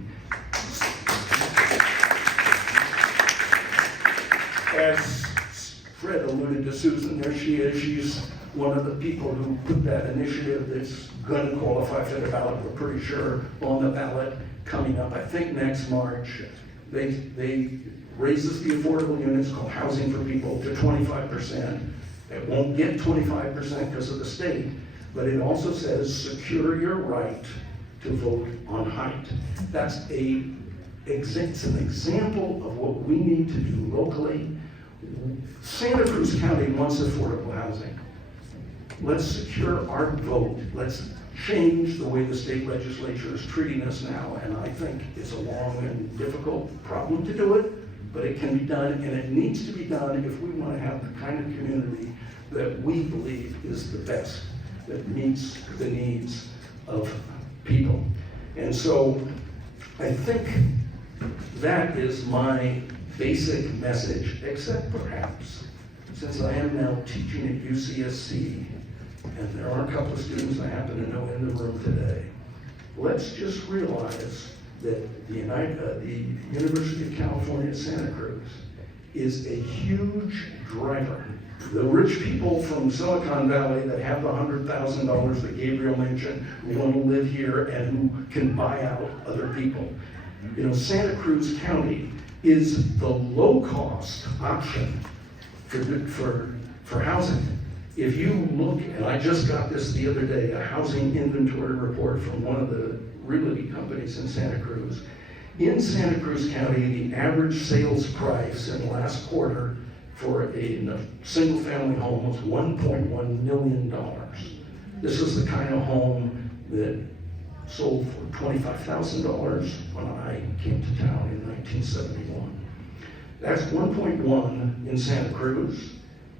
As Fred alluded to Susan, there she is. She's one of the people who put that initiative that's going to qualify for the ballot. We're pretty sure on the ballot coming up, I think next March. They raises the affordable units called Housing for People to 25%. It won't get 25% because of the state, but it also says secure your right to vote on height. It's an example of what we need to do locally. Santa Cruz County wants affordable housing. Let's secure our vote. Let's change the way the state legislature is treating us now, and I think it's a long and difficult problem to do it, but it can be done, and it needs to be done if we want to have the kind of community that we believe is the best, that meets the needs of people. And so I think that is my basic message, except perhaps, since I am now teaching at UCSC, and there are a couple of students I happen to know in the room today, let's just realize that the University of California, Santa Cruz is a huge driver. The rich people from Silicon Valley that have the $100,000 that Gabriel mentioned, who want to live here and who can buy out other people. You know, Santa Cruz County is the low-cost option for housing. If you look, and I just got this the other day, a housing inventory report from one of the realty companies in Santa Cruz. In Santa Cruz County, the average sales price in the last quarter for a single-family home was $1.1 million. This is the kind of home that sold for $25,000 when I came to town in 1971. That's 1.1 in Santa Cruz.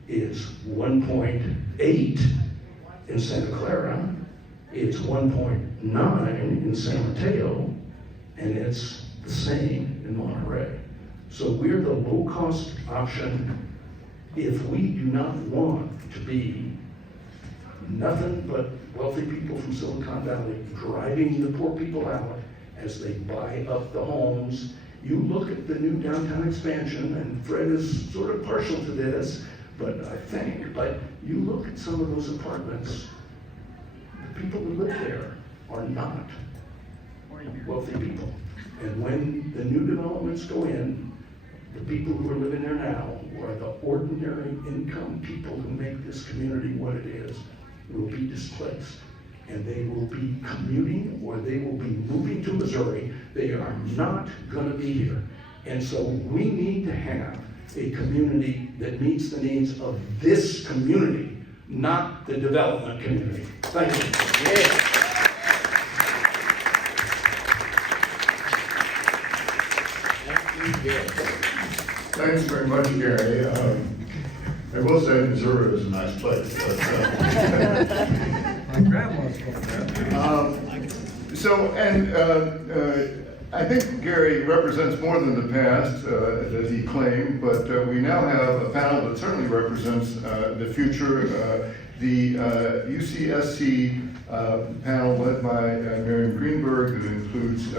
It's 1.8 in Santa Clara. It's 1.9 in San Mateo, and it's the same in Monterey. So we're the low-cost option if we do not want to be nothing but wealthy people from Silicon Valley driving the poor people out as they buy up the homes. You look at the new downtown expansion, and Fred is sort of partial to this, but you look at some of those apartments, the people who live there are not wealthy people. And when the new developments go in, the people who are living there now, who are the ordinary income people who make this community what it is, will be displaced. And they will be commuting, or they will be moving to Missouri. They are not gonna be here. And so we need to have a community that meets the needs of this community, not the development community. Thank you. Yeah. Thanks very much, Gary. I will say Missouri is a nice place. But, My grandma's from there. I think Gary represents more than the past, as he claimed, but we now have a panel that certainly represents the future. The UCSC panel led by Miriam Greenberg, that includes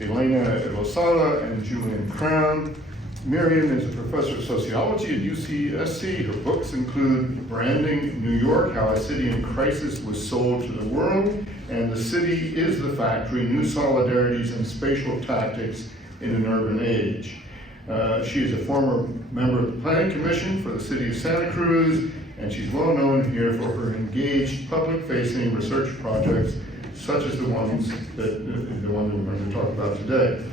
Elena Losada and Julian Cruz. Miriam is a professor of sociology at UCSC. Her books include Branding New York, How a City in Crisis Was Sold to the World, and The City is the Factory, New Solidarities and Spatial Tactics in an Urban Age. She is a former member of the Planning Commission for the City of Santa Cruz, and she's well known here for her engaged public-facing research projects, such as the one that we're going to talk about today.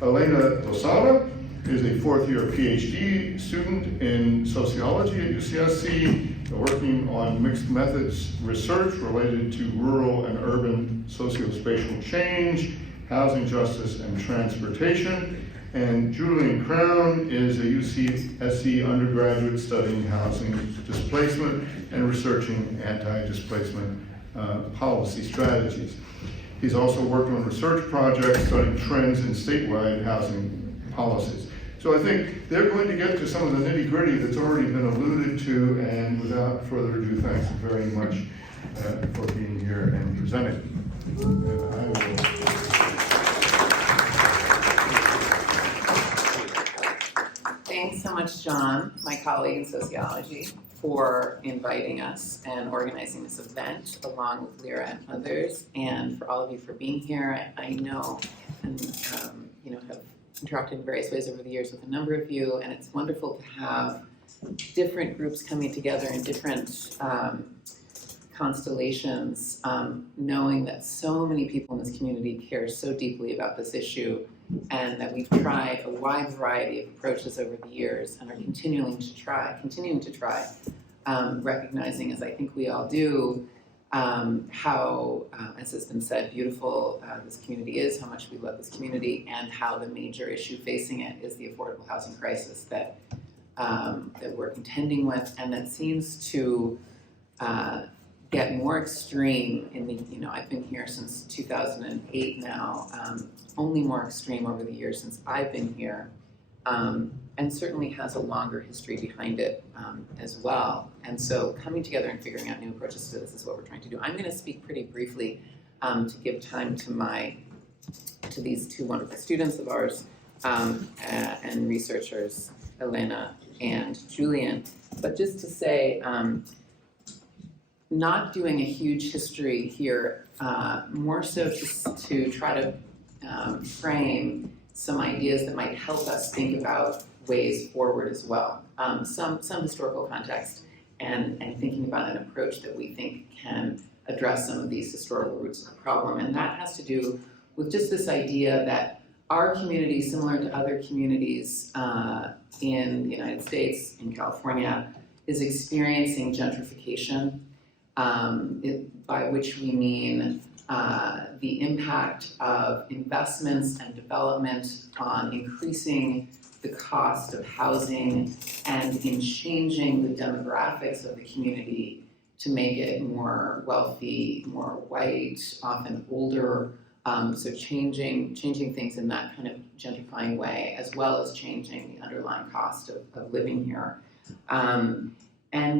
Elena Losada is a fourth-year PhD student in sociology at UCSC, working on mixed methods research related to rural and urban socio-spatial change, housing justice, and transportation. And Julian Cruz is a UCSC undergraduate studying housing displacement and researching anti-displacement policy strategies. He's also worked on research projects studying trends in statewide housing policies. So I think they're going to get to some of the nitty-gritty that's already been alluded to, and without further ado, thanks very much for being here and presenting. Thanks so much, John, my colleague in sociology, for inviting us and organizing this event along with Lyra and others, and for all of you for being here. I know and have interacted in various ways over the years with a number of you, and it's wonderful to have different groups coming together in different constellations, knowing that so many people in this community care so deeply about this issue, and that we've tried a wide variety of approaches over the years and are continuing to try, recognizing, as I think we all do, how, as has been said, beautiful this community is, how much we love this community, and how the major issue facing it is the affordable housing crisis that we're contending with, and that seems to get more extreme in the, I've been here since 2008 now, only more extreme over the years since I've been here, and certainly has a longer history behind it as well. And so coming together and figuring out new approaches to this is what we're trying to do. I'm going to speak pretty briefly to give time to these two wonderful students of ours and researchers, Elena and Julian. But just to say, not doing a huge history here, more so to try to frame some ideas that might help us think about ways forward as well. Some historical context and thinking about an approach that we think can address some of these historical roots of the problem. And that has to do with just this idea that our community, similar to other communities in the United States, in California, is experiencing gentrification, by which we mean the impact of investments and development on increasing the cost of housing and in changing the demographics of the community to make it more wealthy, more white, often older. So changing things in that kind of gentrifying way, as well as changing the underlying cost of living here. And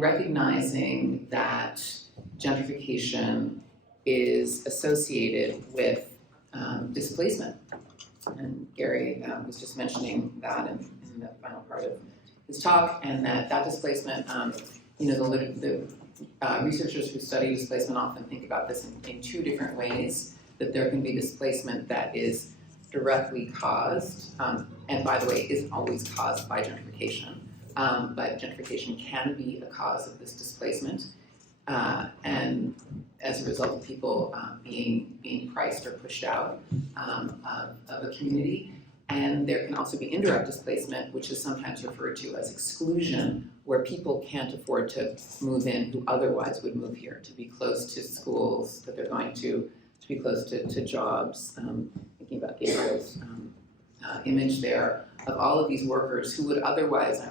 recognizing that gentrification is associated with displacement. And Gary was just mentioning that in the final part of his talk, and that displacement, the researchers who study displacement often think about this in two different ways. that there can be displacement that is directly caused, and by the way, isn't always caused by gentrification, but gentrification can be a cause of this displacement, and as a result of people being priced or pushed out of a community. And there can also be indirect displacement, which is sometimes referred to as exclusion, where people can't afford to move in who otherwise would move here, to be close to schools that they're going to be close to jobs. Thinking about Gabriel's image there of all of these workers who would otherwise,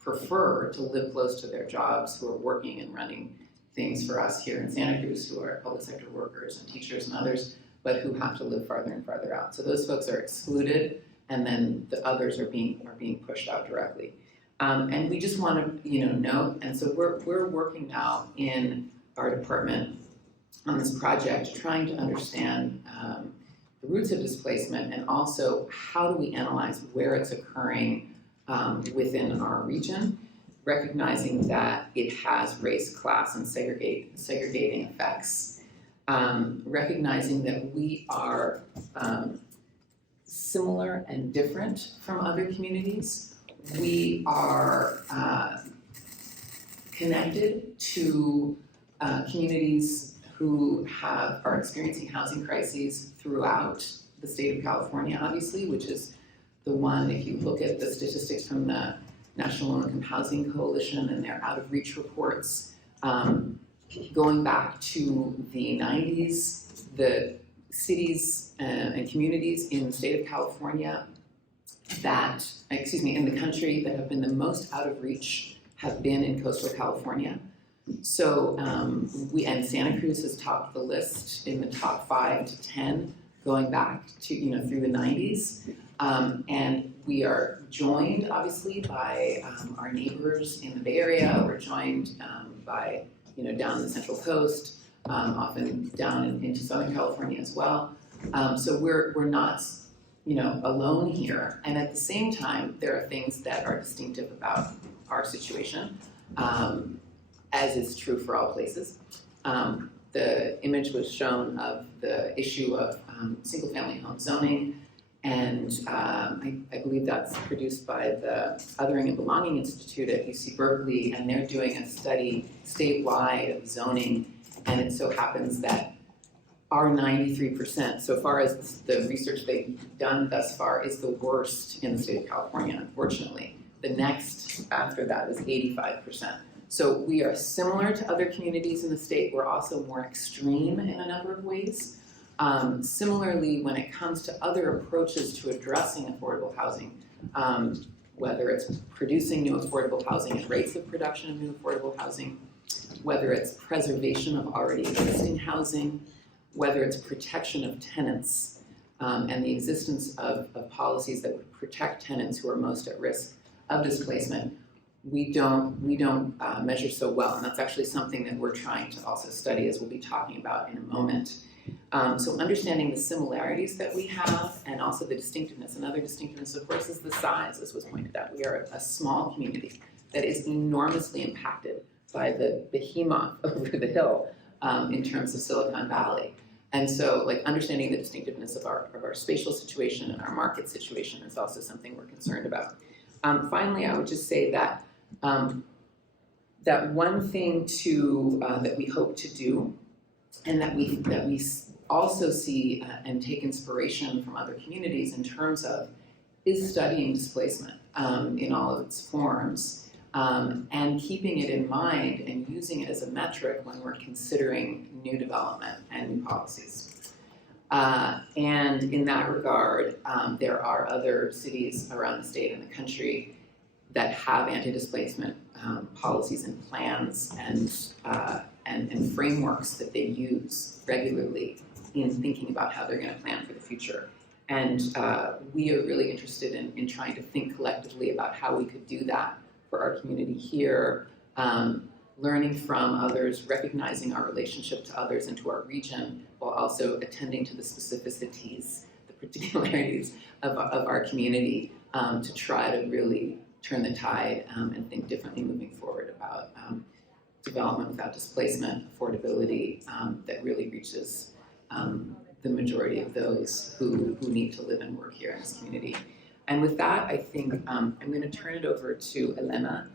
prefer to live close to their jobs, who are working and running things for us here in Santa Cruz, who are public sector workers and teachers and others, but who have to live farther and farther out. So those folks are excluded, and then the others are being pushed out directly. And we just want to, note, and so we're working now in our department on this project, trying to understand the roots of displacement, and also how do we analyze where it's occurring within our region, recognizing that it has race, class, and segregating effects. Recognizing that we are similar and different from other communities. We are connected to communities who are experiencing housing crises throughout the state of California, obviously, which is the one, if you look at the statistics from the National Low-Income Housing Coalition and their out-of-reach reports, going back to the 90s, the cities and communities in the state of California in the country that have been the most out of reach have been in coastal California. So, and Santa Cruz has topped the list in the top 5 to 10, going back to, through the 90s. And we are joined, obviously, by our neighbors in the Bay Area. We're joined by, down the Central Coast, often down into Southern California as well. So we're not, alone here. And at the same time, there are things that are distinctive about our situation, as is true for all places. The image was shown of the issue of single-family home zoning, and I believe that's produced by the Othering and Belonging Institute at UC Berkeley, and they're doing a study statewide of zoning, and it so happens that our 93%, so far as the research they've done thus far, is the worst in the state of California, unfortunately. The next after that is 85%. So we are similar to other communities in the state. We're also more extreme in a number of ways. Similarly, when it comes to other approaches to addressing affordable housing, whether it's producing new affordable housing and rates of production of new affordable housing, whether it's preservation of already existing housing, whether it's protection of tenants, and the existence of policies that would protect tenants who are most at risk of displacement, we don't measure so well, and that's actually something that we're trying to also study, as we'll be talking about in a moment. So understanding the similarities that we have, and also the distinctiveness. Another distinctiveness, of course, is the size, as was pointed out. We are a small community that is enormously impacted by the behemoth over the hill in terms of Silicon Valley. And so, understanding the distinctiveness of our spatial situation and our market situation is also something we're concerned about. Finally, I would just say that that one thing that we hope to do, and that we also see and take inspiration from other communities in terms of, is studying displacement in all of its forms, and keeping it in mind and using it as a metric when we're considering new development and new policies. And in that regard, there are other cities around the state and the country that have anti-displacement policies and plans and frameworks that they use regularly in thinking about how they're going to plan for the future. And we are really interested in trying to think collectively about how we could do that for our community here, learning from others, recognizing our relationship to others and to our region, while also attending to the specificities, the particularities of our community, to try to really turn the tide and think differently moving forward about development without displacement, affordability that really reaches the majority of those who need to live and work here in this community. And with that, I think I'm going to turn it over to Elena.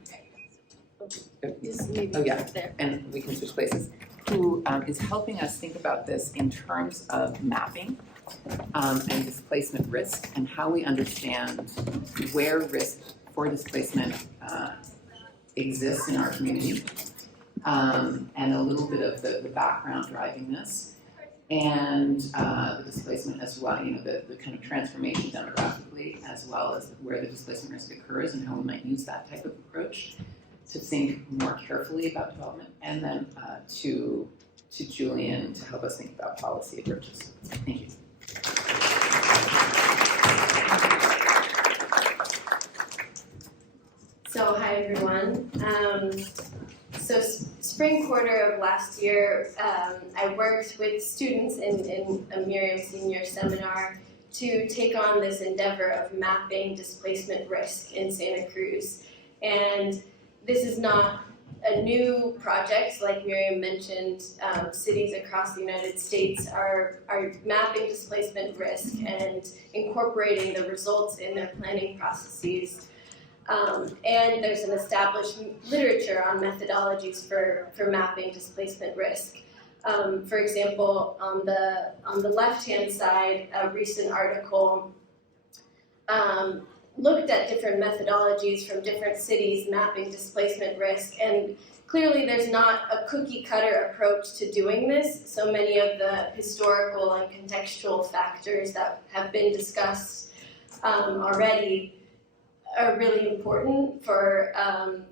Oh yeah, and we can switch places. Who is helping us think about this in terms of mapping and displacement risk and how we understand where risk for displacement exists in our community, and a little bit of the background driving this, and the displacement as well, the kind of transformation demographically, as well as where the displacement risk occurs and how we might use that type of approach to think more carefully about development, and then to Julian to help us think about policy approaches. Thank you. So hi everyone. So spring quarter of last year, I worked with students in a Miriam senior seminar to take on this endeavor of mapping displacement risk in Santa Cruz. And this is not a new project, like Miriam mentioned. Cities across the United States are mapping displacement risk and incorporating the results in their planning processes. And there's an established literature on methodologies for mapping displacement risk. For example, on the left-hand side, a recent article looked at different methodologies from different cities mapping displacement risk, and clearly there's not a cookie-cutter approach to doing this. So many of the historical and contextual factors that have been discussed already are really important for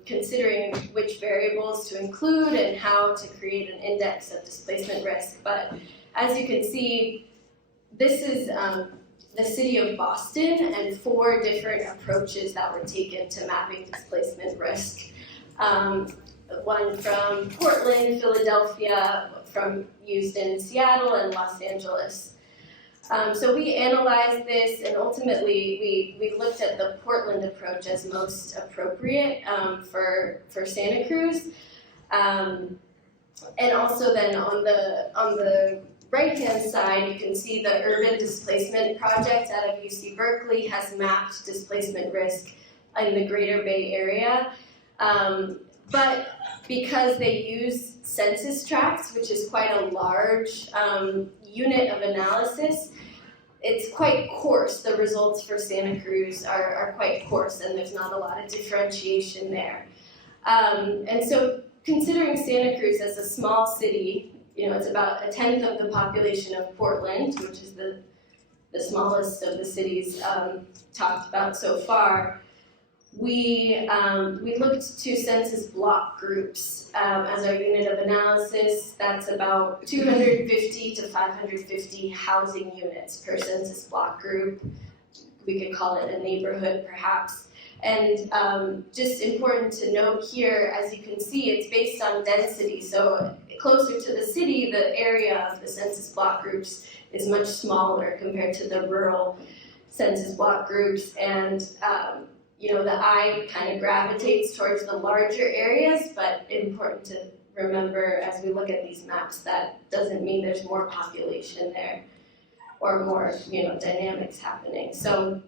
considering which variables to include and how to create an index of displacement risk. But as you can see, this is the city of Boston and 4 different approaches that were taken to mapping displacement risk. One from Portland, Philadelphia, used in Seattle and Los Angeles. So we analyzed this, and ultimately we looked at the Portland approach as most appropriate for Santa Cruz. And also then on the right-hand side, you can see the Urban Displacement Project out of UC Berkeley has mapped displacement risk in the Greater Bay Area. But because they use census tracts, which is quite a large unit of analysis, it's quite coarse. The results for Santa Cruz are quite coarse, and there's not a lot of differentiation there. And so considering Santa Cruz as a small city, it's about 1/10 of the population of Portland, which is the smallest of the cities talked about so far. We looked to census block groups as our unit of analysis. That's about 250 to 550 housing units per census block group. We could call it a neighborhood, perhaps. And just important to note here, as you can see, it's based on density. So closer to the city, the area of the census block groups is much smaller compared to the rural census block groups. And the eye kind of gravitates towards the larger areas, but important to remember as we look at these maps, that doesn't mean there's more population there or more, dynamics happening. So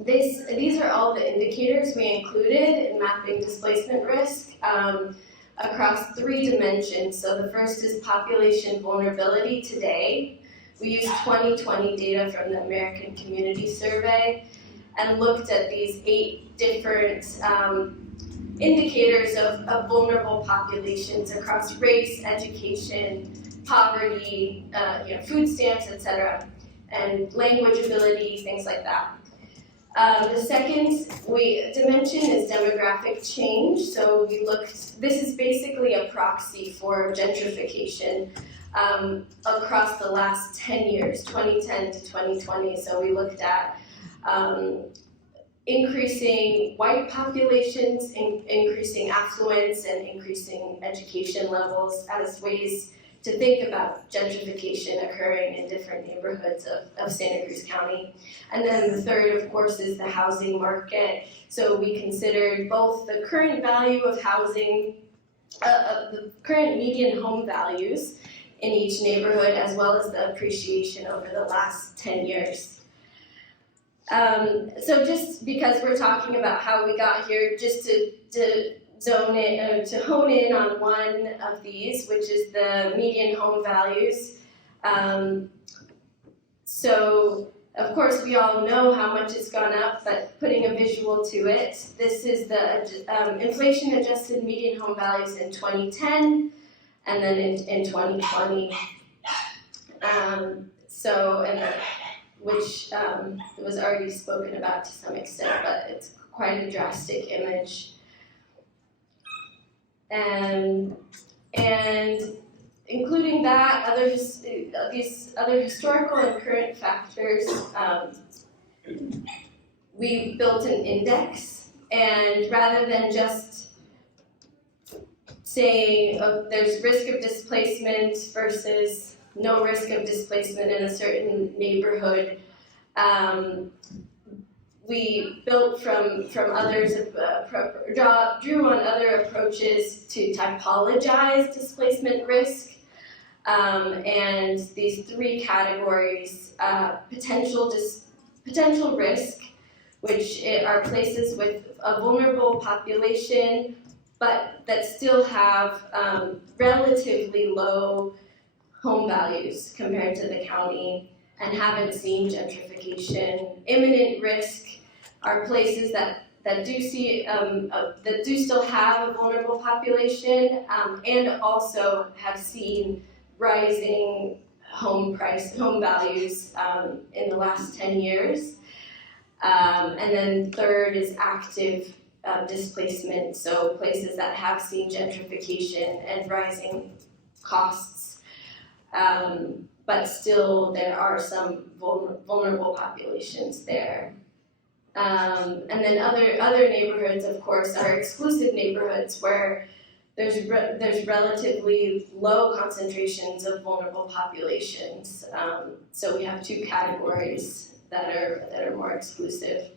these are all the indicators we included in mapping displacement risk across 3 dimensions. So the first is population vulnerability today. We used 2020 data from the American Community Survey and looked at these 8 different indicators of vulnerable populations across race, education, poverty, food stamps, etc., and language ability, things like that. The second dimension is demographic change. So this is basically a proxy for gentrification across the last 10 years, 2010 to 2020. So we looked at increasing white populations, increasing affluence, and increasing education levels as ways to think about gentrification occurring in different neighborhoods of Santa Cruz County. And then the third, of course, is the housing market. So we considered both the current value of housing, the current median home values, in each neighborhood, as well as the appreciation over the last 10 years. So just because we're talking about how we got here, just to zone in, to hone in on one of these, which is the median home values. So of course we all know how much it's gone up, but putting a visual to it, this is the inflation adjusted median home values in 2010, and then in 2020. Which was already spoken about to some extent, but it's quite a drastic image. And including that, these other historical and current factors, we built an index, and rather than just saying there's risk of displacement versus no risk of displacement in a certain neighborhood, we built from others, drew on other approaches to typologize displacement risk, and these three categories: potential risk, which are places with a vulnerable population, but that still have relatively low home values compared to the county and haven't seen gentrification. Imminent risk are places that do see that do still have a vulnerable population, and also have seen rising home values in the last 10 years. And then third is active displacement, so places that have seen gentrification and rising costs. But still there are some vulnerable populations there. And then other neighborhoods, of course, are exclusive neighborhoods where there's relatively low concentrations of vulnerable populations. So we have two categories that are more exclusive.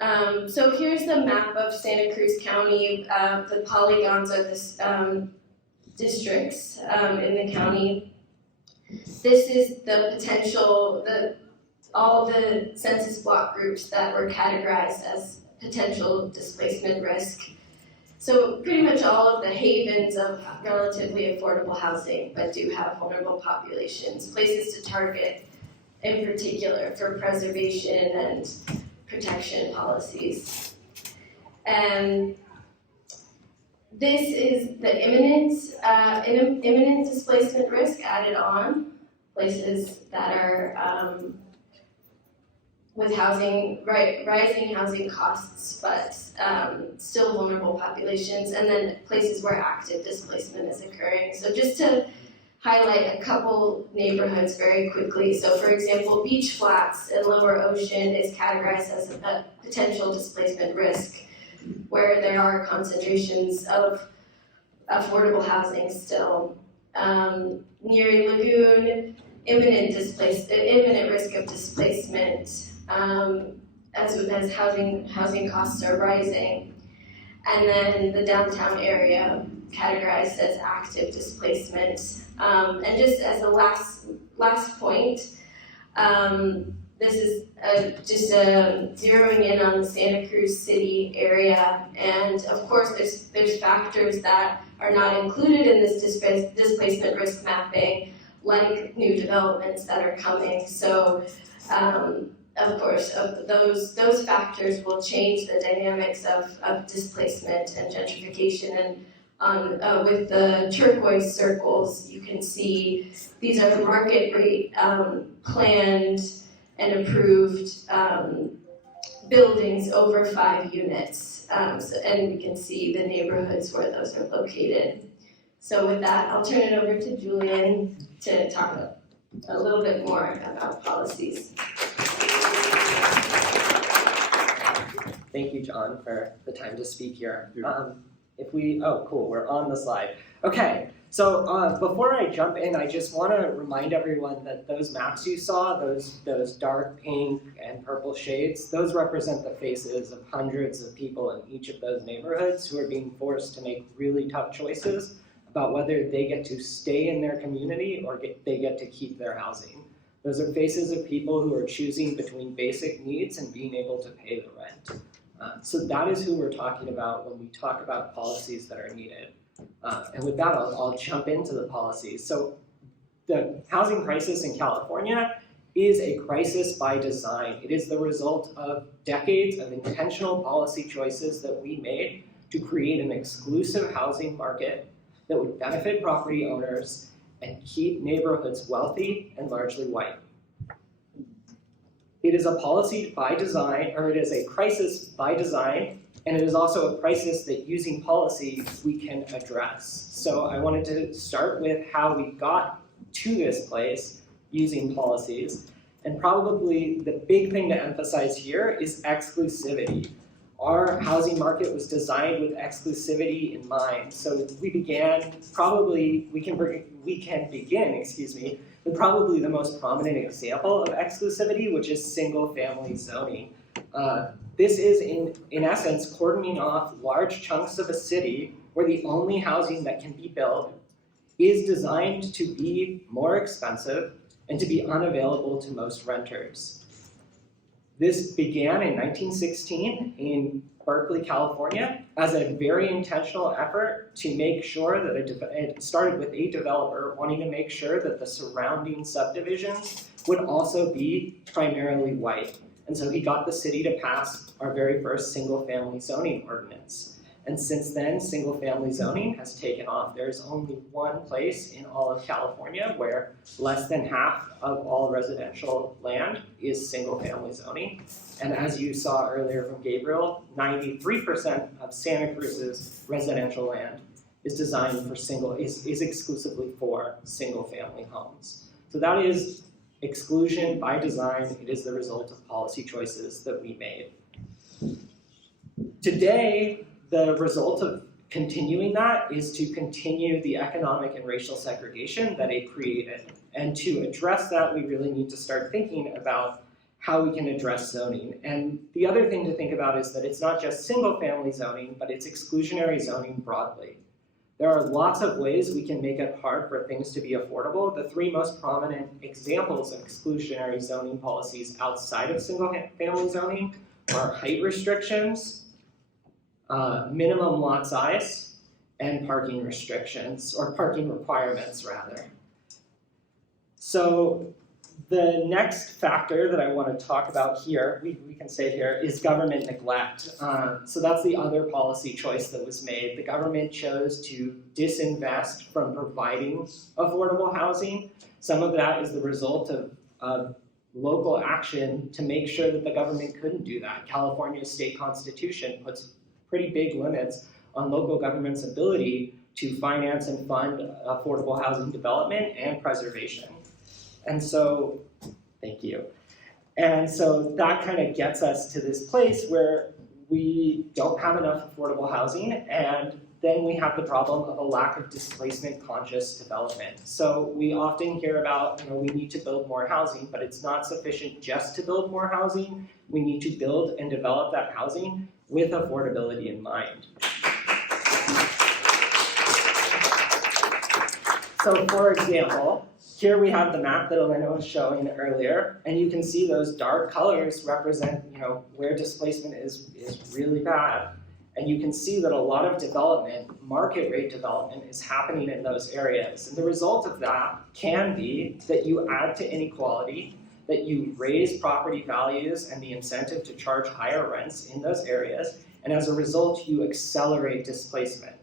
So here's the map of Santa Cruz County. The polygons are the districts in the county. This is the potential, all the census block groups that were categorized as potential displacement risk. So pretty much all of the havens of relatively affordable housing, but do have vulnerable populations, places to target in particular for preservation and protection policies. And this is the imminent displacement risk added on, places that are with rising housing costs, but still vulnerable populations, and then places where active displacement is occurring. So just to highlight a couple neighborhoods very quickly. So for example, Beach Flats in Lower Ocean is categorized as a potential displacement risk, where there are concentrations of affordable housing still. Near Lagoon, imminent risk of displacement, as housing costs are rising. And then the downtown area categorized as active displacement. And just as a last point, this is just zeroing in on the Santa Cruz City area, and of course there's factors that are not included in this displacement risk mapping, like new developments that are coming. So of course those factors will change the dynamics of displacement and gentrification. And with the turquoise circles, you can see these are the market rate planned and approved buildings over 5 units. And we can see the neighborhoods where those are located. So with that, I'll turn it over to Julian to talk a little bit more about policies. Thank you, John, for the time to speak here. Oh, cool, we're on the slide. Okay, so before I jump in, I just want to remind everyone that those maps you saw, those dark pink and purple shades, those represent the faces of hundreds of people in each of those neighborhoods who are being forced to make really tough choices about whether they get to stay in their community or they get to keep their housing. Those are faces of people who are choosing between basic needs and being able to pay the rent. So that is who we're talking about when we talk about policies that are needed. And with that, I'll jump into the policies. So the housing crisis in California is a crisis by design. It is the result of decades of intentional policy choices that we made to create an exclusive housing market that would benefit property owners and keep neighborhoods wealthy and largely white. It is a policy by design, or it is a crisis by design, and it is also a crisis that using policy we can address. So I wanted to start with how we got to this place using policies, and probably the big thing to emphasize here is exclusivity. Our housing market was designed with exclusivity in mind. So we can begin, with probably the most prominent example of exclusivity, which is single-family zoning. This is, in essence, cordoning off large chunks of a city where the only housing that can be built is designed to be more expensive and to be unavailable to most renters. This began in 1916 in Berkeley, California, as a very intentional effort to make sure that it started with a developer wanting to make sure that the surrounding subdivisions would also be primarily white. And so he got the city to pass our very first single-family zoning ordinance. And since then, single-family zoning has taken off. There's only one place in all of California where less than half of all residential land is single-family zoning. And as you saw earlier from Gabriel, 93% of Santa Cruz's residential land is designed for is exclusively for single-family homes. So that is exclusion by design. It is the result of policy choices that we made. Today, the result of continuing that is to continue the economic and racial segregation that it created. And to address that, we really need to start thinking about how we can address zoning. And the other thing to think about is that it's not just single-family zoning, but it's exclusionary zoning broadly. There are lots of ways we can make it hard for things to be affordable. The three most prominent examples of exclusionary zoning policies outside of single-family zoning are height restrictions, minimum lot size, and parking restrictions, or parking requirements rather. So the next factor that I want to talk about here, we can say here, is government neglect. So that's the other policy choice that was made. The government chose to disinvest from providing affordable housing. Some of that is the result of local action to make sure that the government couldn't do that. California's state constitution puts pretty big limits on local government's ability to finance and fund affordable housing development and preservation. And so, thank you. And so that kind of gets us to this place where we don't have enough affordable housing, and then we have the problem of a lack of displacement-conscious development. So we often hear about, we need to build more housing, but it's not sufficient just to build more housing. We need to build and develop that housing with affordability in mind. So for example, here we have the map that Elena was showing earlier, and you can see those dark colors represent, where displacement is really bad. And you can see that a lot of development, market rate development, is happening in those areas. And the result of that can be that you add to inequality, that you raise property values and the incentive to charge higher rents in those areas, and as a result, you accelerate displacement.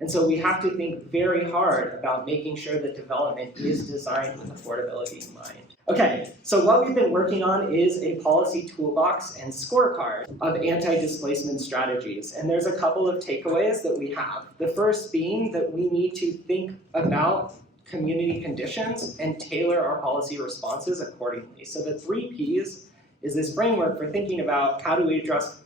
And so we have to think very hard about making sure that development is designed with affordability in mind. Okay, so what we've been working on is a policy toolbox and scorecard of anti-displacement strategies. And there's a couple of takeaways that we have. The first being that we need to think about community conditions and tailor our policy responses accordingly. So the 3 Ps is this framework for thinking about how do we address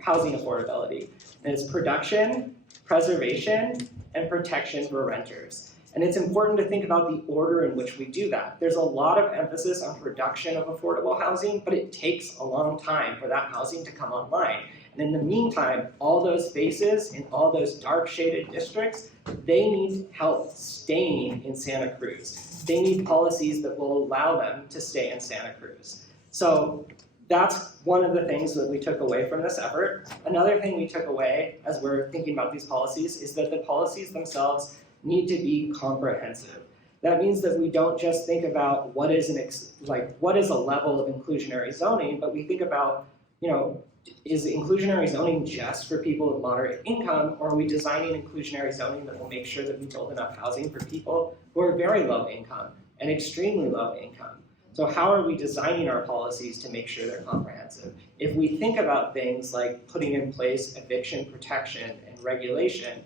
housing affordability. And it's production, preservation, and protection for renters. And it's important to think about the order in which we do that. There's a lot of emphasis on production of affordable housing, but it takes a long time for that housing to come online. And in the meantime, all those faces in all those dark shaded districts, they need help staying in Santa Cruz. They need policies that will allow them to stay in Santa Cruz. So that's one of the things that we took away from this effort. Another thing we took away as we're thinking about these policies is that the policies themselves need to be comprehensive. That means that we don't just think about what is what is a level of inclusionary zoning, but we think about, is inclusionary zoning just for people with moderate income, or are we designing inclusionary zoning that will make sure that we build enough housing for people who are very low income and extremely low income? So how are we designing our policies to make sure they're comprehensive? If we think about things like putting in place eviction protection and regulation,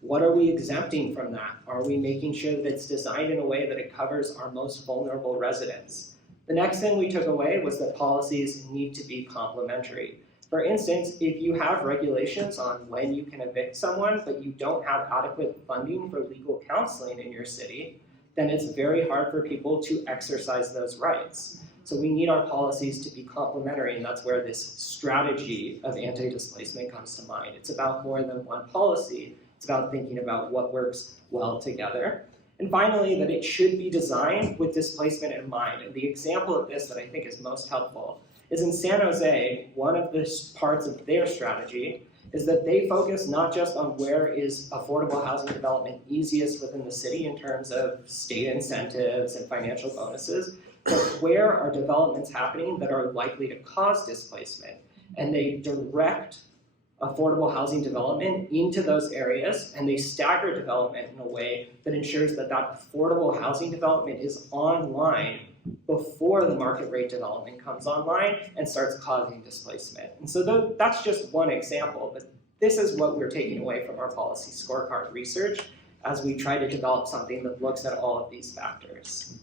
what are we exempting from that? Are we making sure that it's designed in a way that it covers our most vulnerable residents? The next thing we took away was that policies need to be complementary. For instance, if you have regulations on when you can evict someone, but you don't have adequate funding for legal counseling in your city, then it's very hard for people to exercise those rights. So we need our policies to be complementary, and that's where this strategy of anti-displacement comes to mind. It's about more than one policy. It's about thinking about what works well together. And finally, that it should be designed with displacement in mind. And the example of this that I think is most helpful is in San Jose. One of the parts of their strategy is that they focus not just on where is affordable housing development easiest within the city in terms of state incentives and financial bonuses, but where are developments happening that are likely to cause displacement. And they direct affordable housing development into those areas, and they stagger development in a way that ensures that that affordable housing development is online before the market rate development comes online and starts causing displacement. And so that's just one example, but this is what we're taking away from our policy scorecard research as we try to develop something that looks at all of these factors.